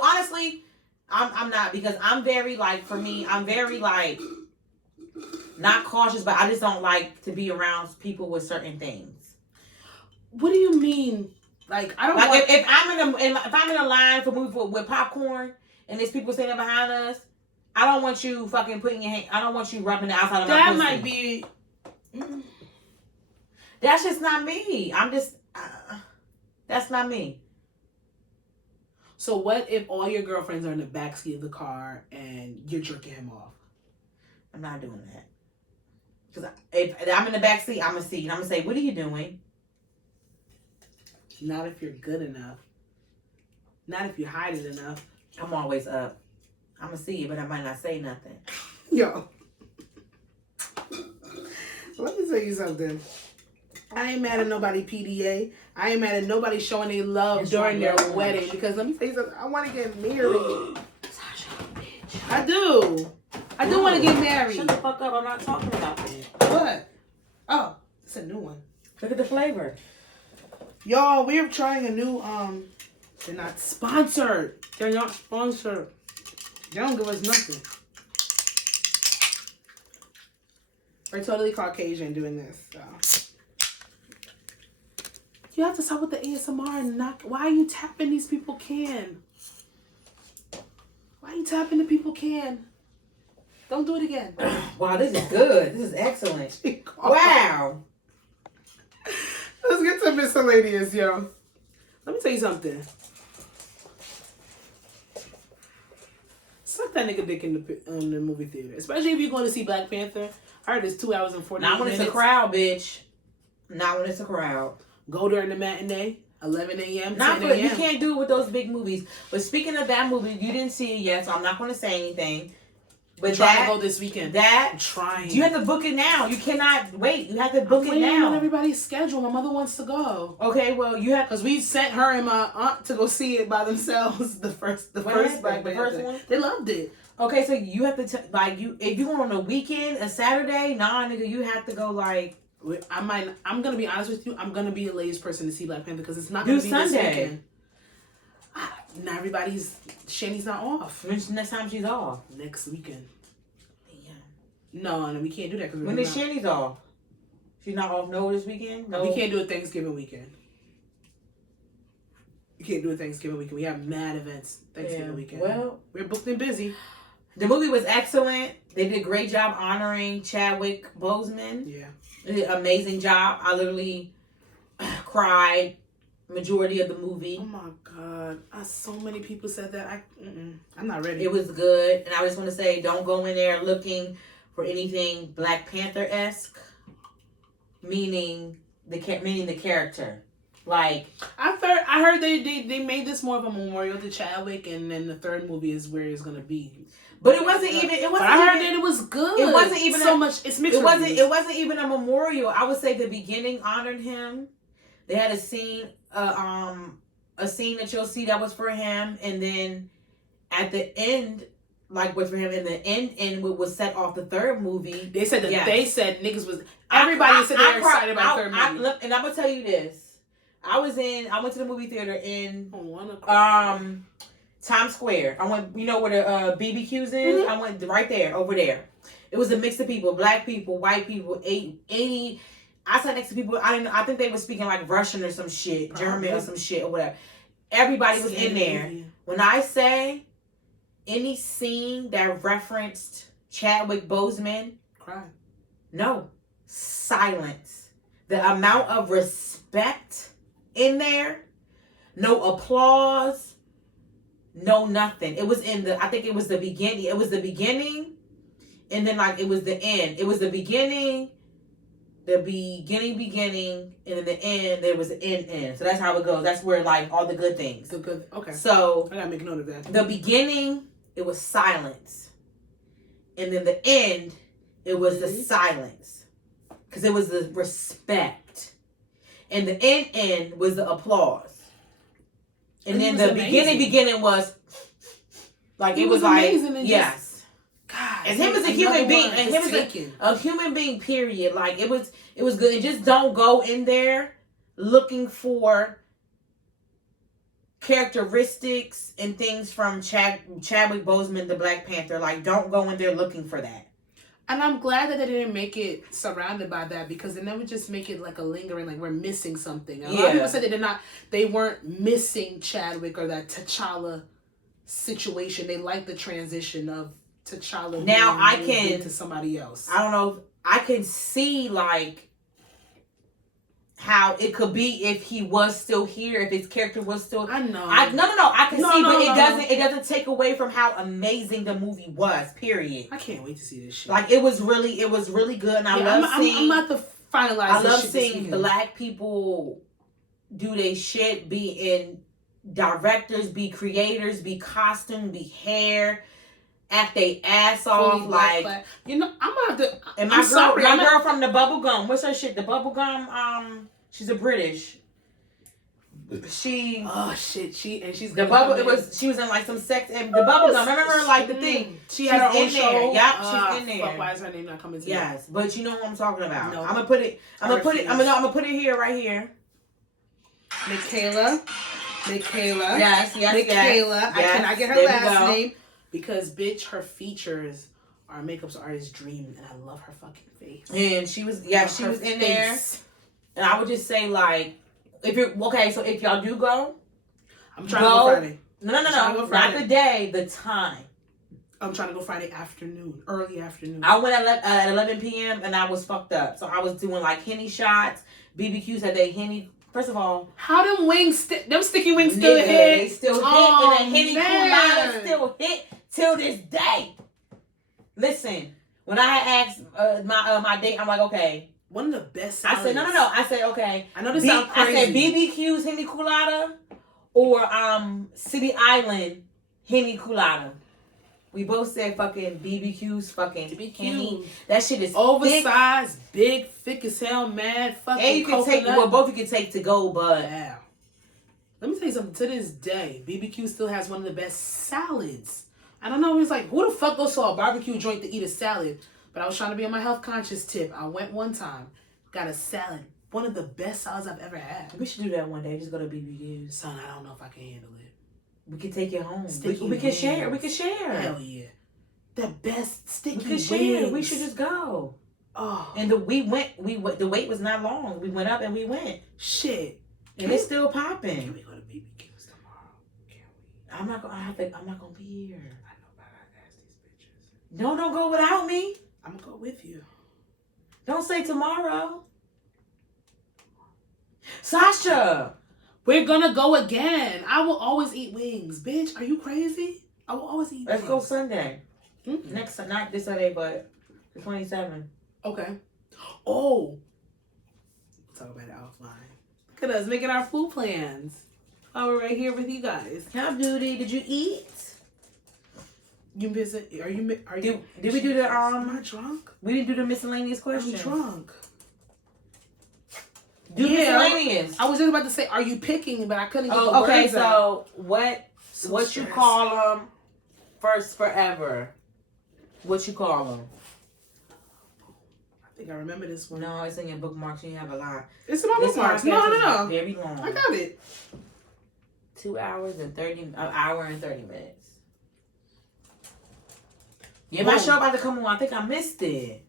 honestly, I'm not because I'm very like, for me, I'm very like, not cautious, but I just don't like to be around people with certain things. What do you mean? Like, I don't like want... if I'm in a line for movie with popcorn and there's people standing behind us, I don't want you fucking putting your hand. I don't want you rubbing the outside of my pussy. That might be. That's just not me. I'm just. That's not me. So what if all your girlfriends are in the backseat of the car and you're jerking him off? I'm not doing that. Because if I'm in the backseat, I'm gonna see and I'm gonna say, "What are you doing?" Not if you're good enough. Not if you hide it enough. I'm always up. I'm gonna see it, but I might not say nothing. Yo. Let me tell you something. I ain't mad at nobody PDA. I ain't mad at nobody showing their love during their wedding. Because let me tell you something. I want to get married. I do. I do want to get married. Shut the fuck up. I'm not talking about that. What? Oh, it's a new one. Look at the flavor. Y'all, we're trying a new, they're not sponsored. They don't give us nothing. We're totally Caucasian doing this, so. You have to stop with the ASMR and knock. Why are you tapping these people can? Why are you tapping the people can? Don't do it again. Wow, this is good. This is excellent. Wow. Let's get to miscellaneous, yo. Let me tell you something. Suck that nigga dick in the movie theater. Especially if you're going to see Black Panther. I heard it's 2 hours and 40 minutes. Not when it's a crowd, bitch. Not when it's a crowd. Go during the matinee, 11 a.m., 10 a.m. You can't do it with those big movies. But speaking of that movie, you didn't see it yet, so I'm not going to say anything. But trying to go this weekend. I'm trying. You have to book it now. You cannot wait. You have to book it now. On everybody's schedule. My mother wants to go. Okay, well you have because we sent her and my aunt to go see it by themselves. The first Black Panther. One. They loved it. Okay, so you have to if you go on a weekend, a Saturday, nah, nigga, you have to go like. I'm gonna be honest with you. I'm gonna be the latest person to see Black Panther because it's not gonna be Sunday. This weekend. Not Shani's not off. When's next time she's off? Next weekend. Yeah. No, we can't do that because when is Shani's off? She's not off this weekend? No. We can't do a Thanksgiving weekend. You can't do a Thanksgiving weekend. We have mad events Thanksgiving weekend. Well, we're booked and busy. The movie was excellent. They did a great job honoring Chadwick Boseman. Yeah. They did an amazing job. I literally cried majority of the movie. Oh my God. So many people said that. I'm not ready. It was good. And I just want to say, don't go in there looking for anything Black Panther-esque. Meaning the character. Like I heard they made this more of a memorial to Chadwick, and then the third movie is where it's gonna be. But it wasn't even. It wasn't. But I heard that it was good. It wasn't even so much. It's mixed. It wasn't even a memorial. I would say the beginning honored him. They had a scene that you'll see that was for him, and then at the end, like was for him, and the end was set off the third movie. They said that they said niggas was everybody said they were excited about the third movie. And I'm gonna tell you this. I went to the movie theater in Times Square. I went, you know where the BBQs is? Mm-hmm. I went right there, over there. It was a mix of people, black people, white people, 80. I sat next to people, I think they were speaking like Russian or some shit, German or some shit or whatever. Everybody was in there. When I say any scene that referenced Chadwick Boseman, cry. No. Silence. The amount of respect in there, no applause, no nothing. It was I think it was the beginning. It was the beginning, and then like it was the end. It was the beginning, and then the end, there was the end. So that's how it goes. That's where like all the good things. Okay. So I gotta make note of that. The beginning, it was silence. And then the end, it was the silence. Because it was the respect. And the end was the applause. And then the beginning was like it was like yes. God, and him as a human being, and him as a human being, period. Like it was good. And just don't go in there looking for characteristics and things from Chadwick Boseman, the Black Panther. Like don't go in there looking for that. And I'm glad that they didn't make it surrounded by that, because then they would just make it like a lingering, like we're missing something. A lot of people said they weren't missing Chadwick or that T'Challa situation. They liked the transition of T'Challa now I can into somebody else. I don't know. I can see like how it could be if he was still here, if his character was still. I know. No. I can see, but it doesn't take away from how amazing the movie was. Period. I can't wait to see this shit. Like it was really good, and I love seeing. I'm about to finalize. I love seeing black people do their shit. Be in directors, be creators, be costume, be hair. Act they ass off like you know. I'm gonna have to. And my girl from the Bubblegum. What's her shit? The Bubblegum. She's a British. She's the bubble. She was in like some sex and the Bubblegum. Remember like the thing. She had her own show. Yep, she's in there. Fuck, why is her name not coming to me? Yes, but you know what I'm talking about. No. I'm gonna put it here, right here. Michaela. Yes. Michaela. I cannot get her last name. Because, bitch, her features are makeup artist's dream, and I love her fucking face. And she was in there. And I would just say, like, if y'all do go, I'm trying to go Friday. No, not the day, the time. I'm trying to go Friday afternoon, early afternoon. I went at 11 p.m. and I was fucked up. So I was doing like Henny shots. BBQs had their Henny First of all, how them wings, them sticky wings still hit? They still hit, and the Henny Colada still hit till this day. Listen, when I had asked my date, I'm like, okay. One of the best salads. I said, no. I said, okay. I know this sounds crazy. I said BBQ's Henny Colada or City Island Henny Colada. We both said fucking BBQ's fucking Henny. That shit is oversized, big, thick as hell, mad fucking and you can coconut. take, well, both you can take to go, but. Yeah. Let me tell you something. To this day, BBQ still has one of the best salads. I don't know. It's like, who the fuck goes to a barbecue joint to eat a salad? But I was trying to be on my health conscious tip. I went one time, got a salad. One of the best salads I've ever had. We should do that one day. Just go to BBQ's. Son, I don't know if I can handle it. We can take it home. Sticky we can share. We can share. Hell yeah. The best sticky we can wings. Share. We should just go. Oh. And the wait was not long. We went up and we went. Shit. And it's still popping. Can we go to BBQ's tomorrow? Can we? I'm not gonna be here. I know, but I gotta ask these bitches. No, don't go without me. I'm gonna go with you. Don't say tomorrow. Sasha. We're gonna go again. I will always eat wings. Bitch, are you crazy? I will always eat Let's wings. go Sunday. Mm-hmm. Not this Sunday, but the 27th. Okay. Oh. We'll talk about it offline. Look at us making our food plans. Oh, we're right here with you guys. How beauty? Did you eat? You visit? Are you? Did we do the Am I drunk? We didn't do the miscellaneous questions. I'm drunk. Do miscellaneous. I was just about to say, are you picking? But I couldn't get the okay, words so out. what you call them? First forever. What you call them? I think I remember this one. No, it's in your bookmarks. You have a lot. It's in my bookmarks. No. Very long. I got it. 2 hours and 30. An hour and 30 minutes. Yeah, my show about to come on. I think I missed it.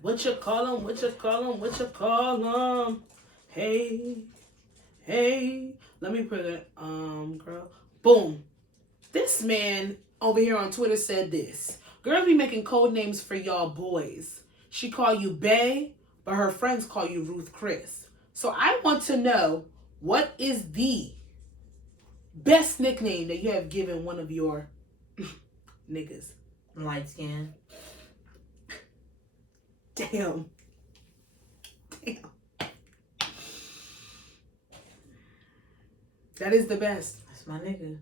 What you call them? What you call them? What you call them? Hey. Let me put it, girl. Boom. This man over here on Twitter said this. Girls be making code names for y'all boys. She call you Bae, but her friends call you Ruth Chris. So I want to know, what is the best nickname that you have given one of your niggas? Light skin. Damn. That is the best. That's my nigga.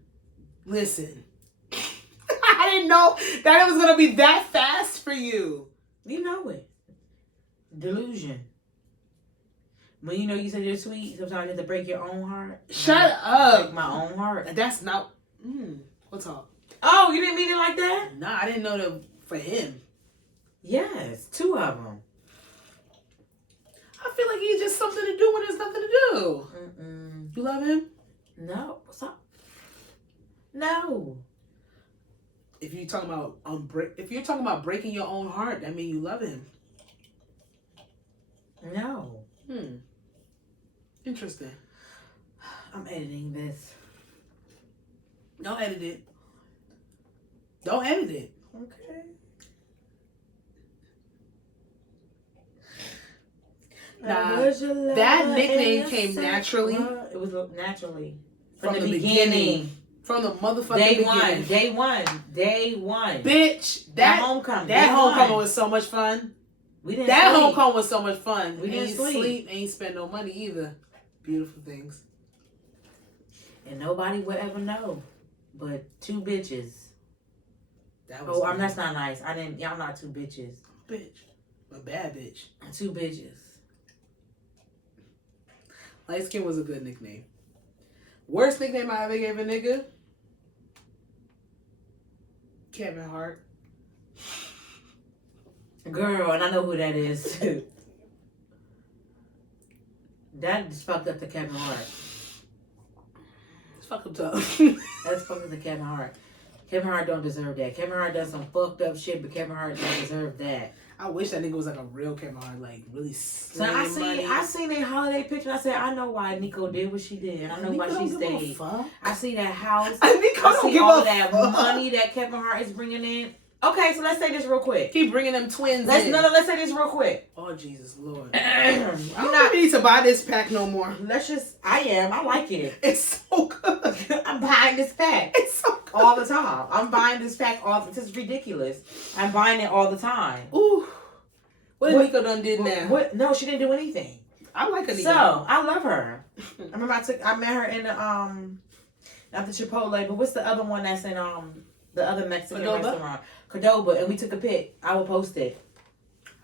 Listen. I didn't know that it was going to be that fast for you. You know it. Delusion. When you know you said you're sweet, sometimes you have to break your own heart. Shut up. Break my own heart. That's not... what's up? Oh, you didn't mean it like that? Nah, I didn't know that for him. Yes, 2 of them. I feel like he's just something to do when there's nothing to do. You love him? No. What's up? No. If you're talking about breaking your own heart, that means you love him. No. Interesting. I'm editing this. Don't edit it. Don't edit it. Okay. Nah, that nickname came naturally. It was naturally. From the beginning. From the motherfucking beginning. Day one. Bitch, that homecoming. That homecoming was so much fun. Homecoming was so much fun. We didn't sleep. Ain't spend no money either. Beautiful things. And nobody would ever know. But 2 bitches. That was that's not nice. Y'all not 2 bitches. Bitch. A bad bitch. 2 bitches. Light skin was a good nickname. Worst nickname I ever gave a nigga? Kevin Hart. Girl, and I know who that is too. That just fucked up to Kevin Hart. It's fucked up. That's fucked up to Kevin Hart. Kevin Hart don't deserve that. Kevin Hart does some fucked up shit, but Kevin Hart don't deserve that. I wish that nigga was like a real Kevin Hart, like really slim. So I seen a holiday picture. I said, I know why Nico did what she did. I know why she stayed. I see that house. Nico I see all that money that Kevin Hart is bringing in. Okay, so let's say this real quick. Keep bringing them twins Let's say this real quick. Oh, Jesus Lord. I don't need to buy this pack no more. I like it. It's so good. I'm buying this pack. It's so good. All the time. I'm buying this pack this is ridiculous. I'm buying it all the time. Ooh. What Nico done did now? No, she didn't do anything. I like Nico. So, I love her. I remember I met her in the, not the Chipotle, but what's the other one that's in, the other Mexican restaurant? Cordoba, and we took a pic. I will post it.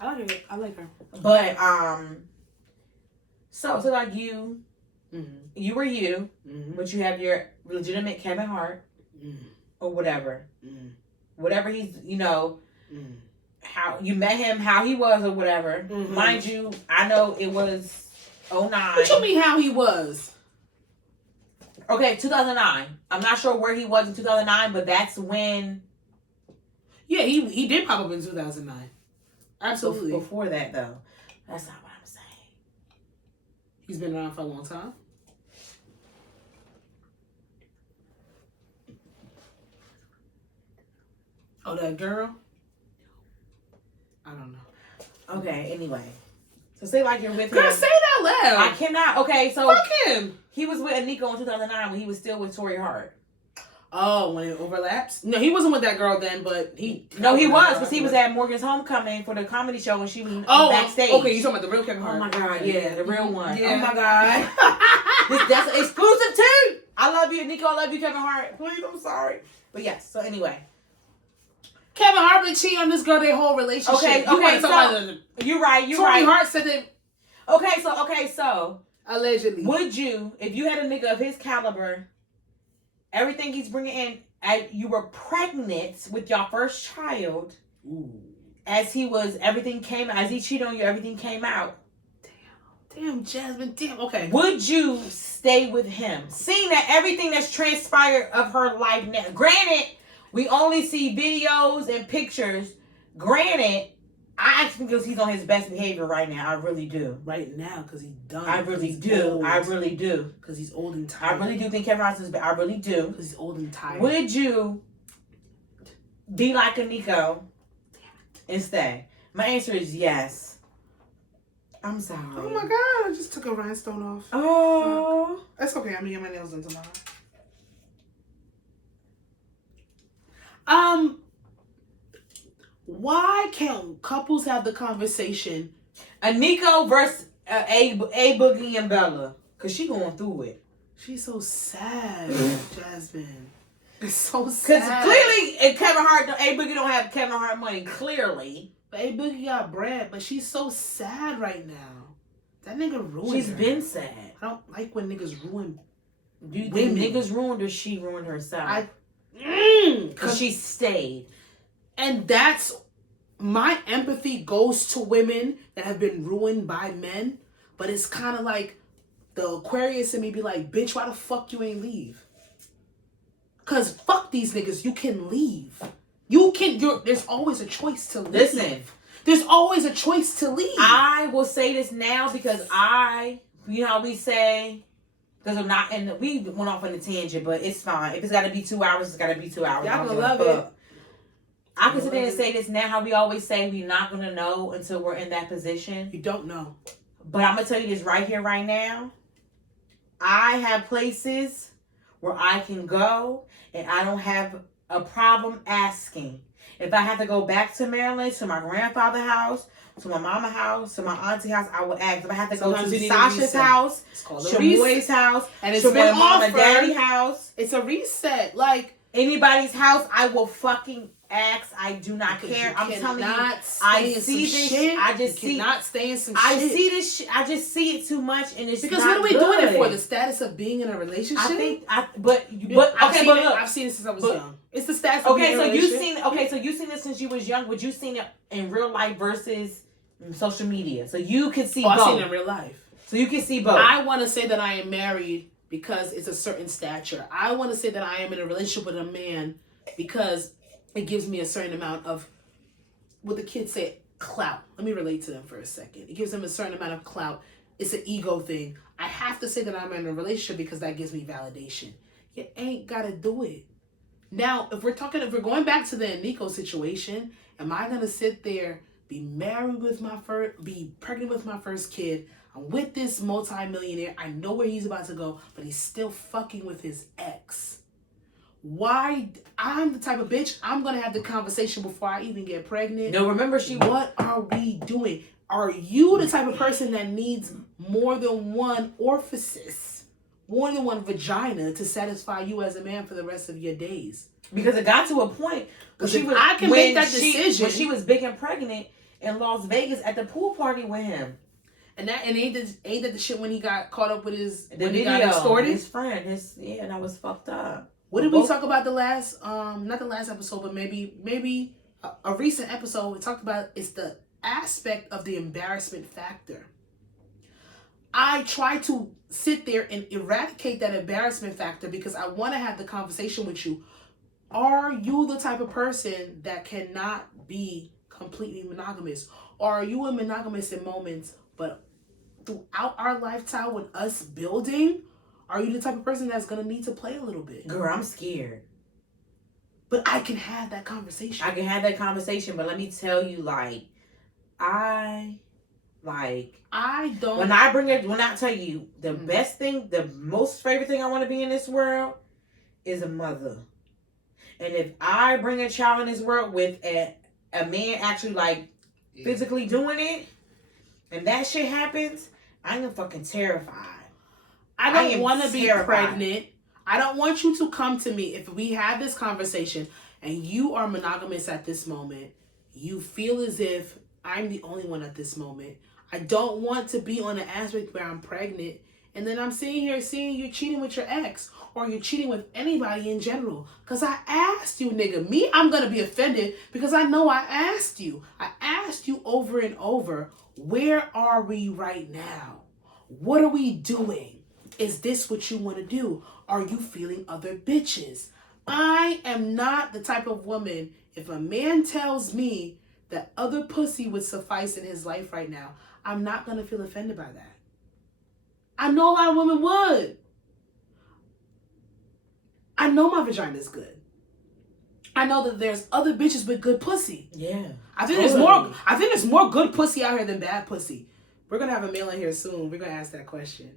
I like her. But so like you, you were you, but you have your legitimate Kevin Hart, or whatever, whatever he's, how you met him, how he was, or whatever. Mind you, I know it was 2009. What you mean how he was? Okay, 2009. I'm not sure where he was in 2009, but that's when. Yeah, he did pop up in 2009. Absolutely. Before that, though. That's not what I'm saying. He's been around for a long time. Oh, that girl? I don't know. Okay, anyway. So say like you're with him. Girl, say it out loud. I cannot. Okay, so. Fuck him. He was with Nico in 2009 when he was still with Tori Hart. Oh, when it overlaps? No, he wasn't with that girl then, but he... No, he was, because he was at Morgan's homecoming for the comedy show and she was backstage. Okay, you talking about the real Kevin Hart. Oh my God, yeah, the real one. Yeah. Oh my God. That's exclusive too. I love you, Nico. I love you, Kevin Hart. Please, I'm sorry. But yes, so anyway. Kevin Hart been cheating on this girl their whole relationship. Okay, so you're right. Tori Hart said that... Okay, so... Allegedly. Would you, if you had a nigga of his caliber... Everything he's bringing in, and you were pregnant with your first child. Ooh. As he cheated on you, everything came out. Damn, Jasmine, damn, okay. Would you stay with him? Seeing that everything that's transpired of her life now, granted, we only see videos and pictures. Granted, I actually because he's on his best behavior right now. I really do. Right now, because he's done. I really do. Old. I really do. Because he's old and tired. I really do think Kevin Hart is bad. I really do. Because he's old and tired. Would you be like a Nico and stay? My answer is yes. I'm sorry. Oh my God, I just took a rhinestone off. Oh. That's okay. I'm going to get my nails done tomorrow. Why can't couples have the conversation? A Nico versus A Boogie and Bella. Because she going through it. She's so sad, Jasmine. It's so sad. Because clearly, Kevin Hart, A Boogie don't have Kevin Hart money, clearly. But A Boogie got bread, but she's so sad right now. That nigga ruined She's her. been sad. I don't like when niggas ruin Do you think niggas ruined or she ruined herself? Because she stayed. And that's my empathy goes to women that have been ruined by men, but it's kind of like the Aquarius in me be like, bitch, why the fuck you ain't leave? Cause fuck these niggas, you can leave. There's always a choice to leave. Listen. There's always a choice to leave. I will say this now because you know how we say, because I'm not, and we went off on a tangent, but it's fine. If it's got to be 2 hours, it's got to be 2 hours. Y'all gonna love it. I can sit there and say this now, how we always say we're not going to know until we're in that position. You don't know. But I'm going to tell you this right here, right now. I have places where I can go and I don't have a problem asking. If I have to go back to Maryland, to my grandfather's house, to my mama's house, to my auntie's house, I will ask. If I have to go to Sasha's house, Shamoy's house, and it's been mom and offered. daddy house, it's a reset. Like anybody's house, I will fucking ask. I do not care. I'm telling you, I see this shit. I just see not stay in some shit. I see this shit. I just see it too much, and it's because not what are we good. doing it for? The status of being in a relationship? I think, but look, I've seen it since I was young. It's the status of being in a relationship. So you've seen it since you was young. Would you seen it in real life versus social media? So you can see both. I've seen it in real life. So you can see both. I want to say that I am married because it's a certain stature. I want to say that I am in a relationship with a man because it gives me a certain amount of, what the kids say, clout. Let me relate to them for a second. It gives them a certain amount of clout. It's an ego thing. I have to say that I'm in a relationship because that gives me validation. You ain't got to do it. Now, if we're going back to the Nico situation, am I gonna sit there, be pregnant with my first kid? I'm with this multi-millionaire. I know where he's about to go, but he's still fucking with his ex. Why? I'm the type of bitch, I'm gonna have the conversation before I even get pregnant. No, remember what are we doing? Are you the type of person that needs more than one orifice, more than one vagina to satisfy you as a man for the rest of your days? Because it got to a point when she was big and pregnant in Las Vegas at the pool party with him. And ain't that the shit when he got caught up with his he got extorted? His friend, that was fucked up. What did we talk about the last not the last episode, but maybe a recent episode we talked about is the aspect of the embarrassment factor. I try to sit there and eradicate that embarrassment factor because I want to have the conversation with you. Are you the type of person that cannot be completely monogamous? Or are you monogamous in moments, but throughout our lifetime with us building, are you the type of person that's going to need to play a little bit? Girl, I'm scared. But I can have that conversation. But let me tell you, when I tell you the best thing, the most favorite thing I want to be in this world is a mother. And if I bring a child in this world with a man actually physically doing it, and that shit happens, I am fucking terrified. I don't want to be pregnant. I don't want you to come to me if we have this conversation and you are monogamous at this moment. You feel as if I'm the only one at this moment. I don't want to be on an aspect where I'm pregnant and then I'm sitting here seeing you cheating with your ex or you're cheating with anybody in general. Because I asked you, nigga. Me, I'm going to be offended because I know I asked you. I asked you over and over, where are we right now? What are we doing? Is this what you want to do? Are you feeling other bitches? I am not the type of woman, if a man tells me that other pussy would suffice in his life right now, I'm not going to feel offended by that. I know a lot of women would. I know my vagina is good. I know that there's other bitches with good pussy. Yeah. I think there's more good pussy out here than bad pussy. We're going to have a male in here soon. We're going to ask that question.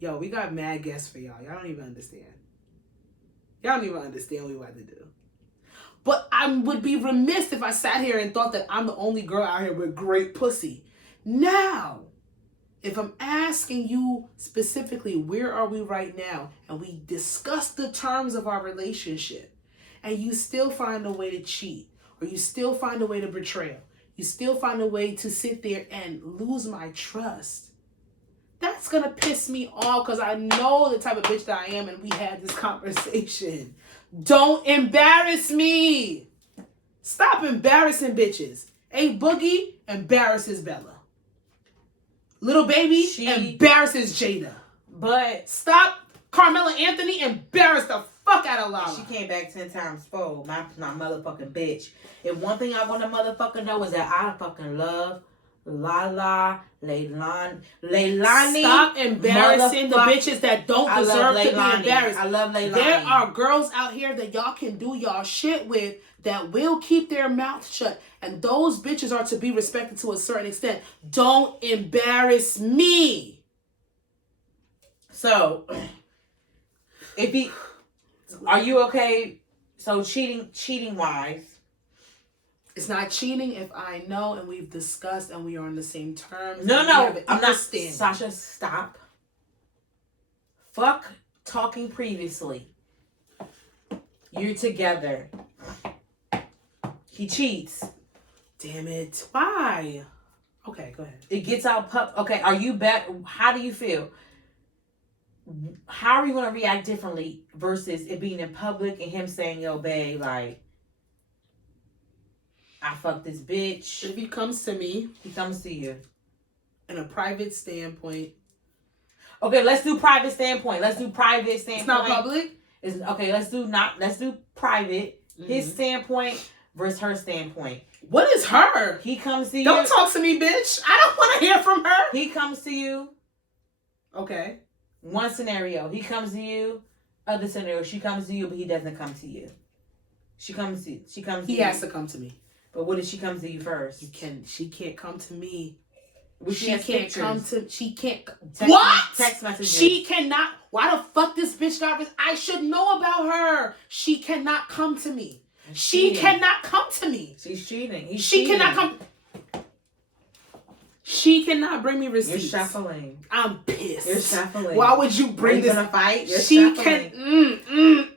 Yo, we got mad guests for y'all. Y'all don't even understand. Y'all don't even understand what we about to do. But I would be remiss if I sat here and thought that I'm the only girl out here with great pussy. Now, if I'm asking you specifically, where are we right now? And we discuss the terms of our relationship. And you still find a way to cheat. Or you still find a way to betray. You still find a way to sit there and lose my trust. That's going to piss me off because I know the type of bitch that I am and we had this conversation. Don't embarrass me. Stop embarrassing bitches. A Boogie embarrasses Bella. Little Baby embarrasses Jada. But stop Carmela Anthony embarrassed the fuck out of Lala. She came back 10 times fold. My motherfucking bitch. And one thing I want to motherfucking know is that I fucking love Lala, Leilani. Stop embarrassing the bitches that don't deserve to be embarrassed. I love Leilani. There are girls out here that y'all can do y'all shit with that will keep their mouth shut. And those bitches are to be respected to a certain extent. Don't embarrass me. So, are you okay? So cheating wise. It's not cheating if I know and we've discussed and we are on the same terms. No, I'm not. Sasha, stop. Fuck talking previously. You're together. He cheats. Damn it. Why? Okay, go ahead. It gets out okay, are you back? How do you feel? How are you going to react differently versus it being in public and him saying, yo, babe, I fucked this bitch. If he comes to me. He comes to you. In a private standpoint. Okay, let's do private standpoint. It's not public? Okay, let's do private. Mm-hmm. His standpoint versus her standpoint. What is her? He comes to you. Don't talk to me, bitch. I don't want to hear from her. He comes to you. Okay. One scenario. He comes to you. Other scenario. She comes to you, but he doesn't come to you. She comes to He has to come to me. But what if she comes to you first? She can't come to me. She can't Text what? Text messages. She cannot. Why the fuck this bitch got this? I should know about her. She cannot come to me. She cannot come to me. She's cheating. She cannot come. She cannot bring me receipts. You're shuffling. I'm pissed. You're shuffling. Why would you bring this? Gonna fight? You're she shuffling.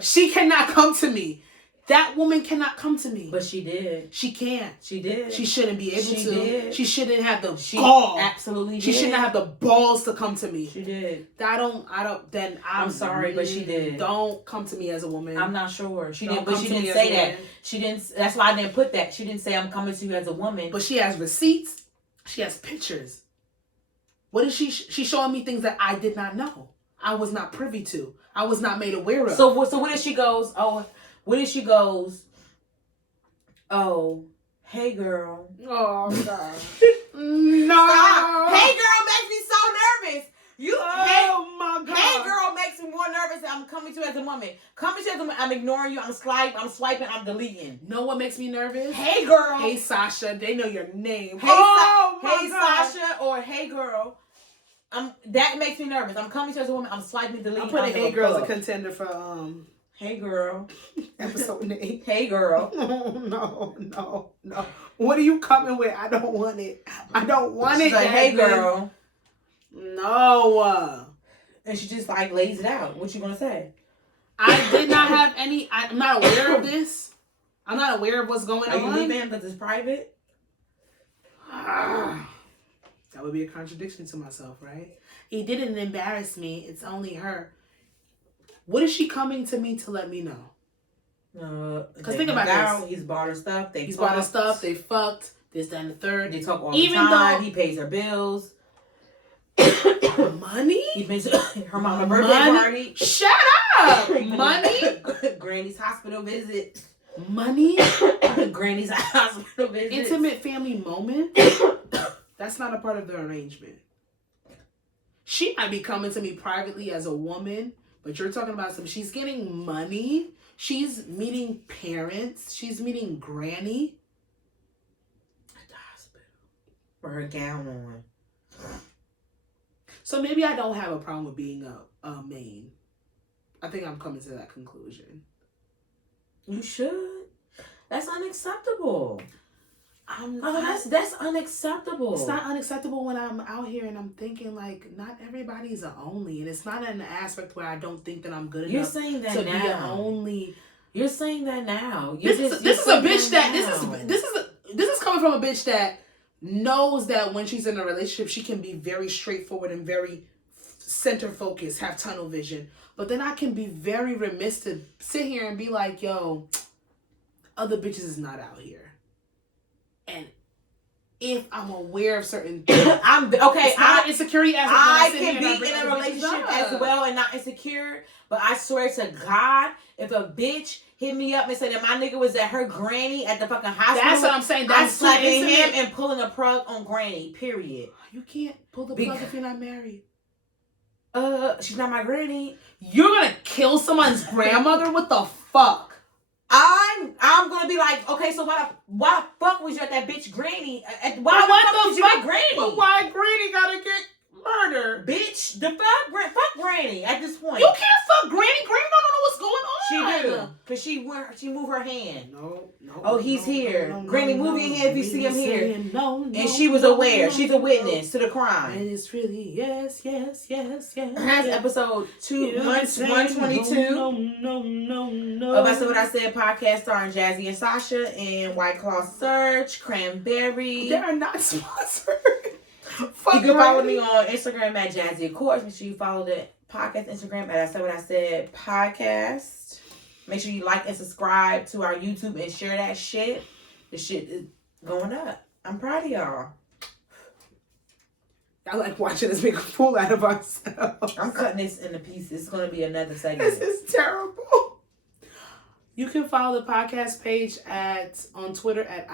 She cannot come to me. That woman cannot come to me. But she did. She can't. She did. She shouldn't be able to. Did. She shouldn't have the balls. Absolutely did. She shouldn't have the balls to come to me. She did. I'm sorry, but she did. Don't come to me as a woman. I'm not sure. She didn't say that. She didn't. That's why I didn't put that. She didn't say I'm coming to you as a woman. But she has receipts. She has pictures. What is she? She's showing me things that I did not know. I was not privy to. I was not made aware of. So what if she goes? What if she goes? Oh, hey girl. Oh God. No. Stop. Hey girl makes me so nervous. My God. Hey girl makes me more nervous. I'm coming to you as a woman. Coming to you as a woman. I'm ignoring you. I'm swiping. I'm deleting. Know what makes me nervous? Hey girl. Hey Sasha. They know your name. Hey, hey Sasha or hey girl. That makes me nervous. I'm coming to you as a woman. I'm swiping, deleting. I'm putting hey girl as a contender for Hey girl. Episode 8. Hey girl. No. What are you coming with? I don't want it. I don't want it. Like, hey girl. No. And she just like lays it out. What you gonna say? I did not have any. I'm not aware of this. I'm not aware of what's going on. Are you leaving because it's private? That would be a contradiction to myself, right? He didn't embarrass me. It's only her. What is she coming to me to let me know? Because think about this. He's bought her stuff. They fucked. This, that, and the third. They talk all the time. He pays her bills. Money? He pays her mama birthday party. Shut up! Money? Granny's hospital visit. Money? Granny's hospital visit. Intimate family moment? That's not a part of the arrangement. She might be coming to me privately as a woman, but you're talking about she's getting money. She's meeting parents. She's meeting granny. At the hospital. For her gown on. So maybe I don't have a problem with being a main. I think I'm coming to that conclusion. You should. That's unacceptable. That's unacceptable. It's not unacceptable when I'm out here and I'm thinking like not everybody's an only, and it's not an aspect where I don't think that I'm good enough. You're saying that to now. Be an only. You're saying that now. This is a bitch that this is coming from a bitch that knows that when she's in a relationship she can be very straightforward and very center focused, have tunnel vision. But then I can be very remiss to sit here and be like, yo, other bitches is not out here. And if I'm aware of certain things, I'm okay. Insecurity as I can be in a relationship as well and not insecure. But I swear to God, if a bitch hit me up and said that my nigga was at her granny at the fucking hospital, that's what I'm saying. I'm slapping him and pulling the plug on granny. Period. You can't pull the plug if you're not married. She's not my granny. You're gonna kill someone's grandmother? What the fuck? I'm gonna be like, okay, so why the fuck was you at that bitch granny? Why the fuck was you at granny? But why granny gotta get murdered? Bitch, fuck granny at this point. You can't fuck granny. Granny don't know what's going on. She do. Cause she moved her hand. No. Oh, he's here. Granny, move your hand if you see him here. No, and she was aware. She's a witness to the crime. And it's really yes. That's episode 122. No. I said what I said. Podcast starring Jazzy and Sasha and White Claw Search, Cranberry. They are not sponsored. You can follow me on Instagram at Jazzy of course. Make sure you follow the podcast Instagram at I Said What I Said podcast. Make sure you like and subscribe to our YouTube and share that shit. The shit is going up. I'm proud of y'all. I like watching us make a fool out of ourselves. I'm cutting this into pieces. It's going to be another segment. This is terrible. You can follow the podcast page on Twitter at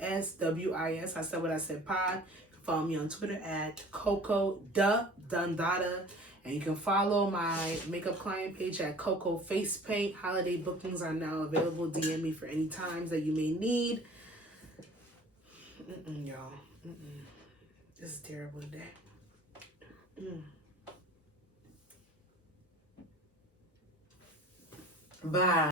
ISWIS. I Said What I Said pod. Follow me on Twitter at Coco Dundada. And you can follow my makeup client page at Coco Face Paint. Holiday bookings are now available. DM me for any times that you may need. Y'all. This is terrible today. Bye.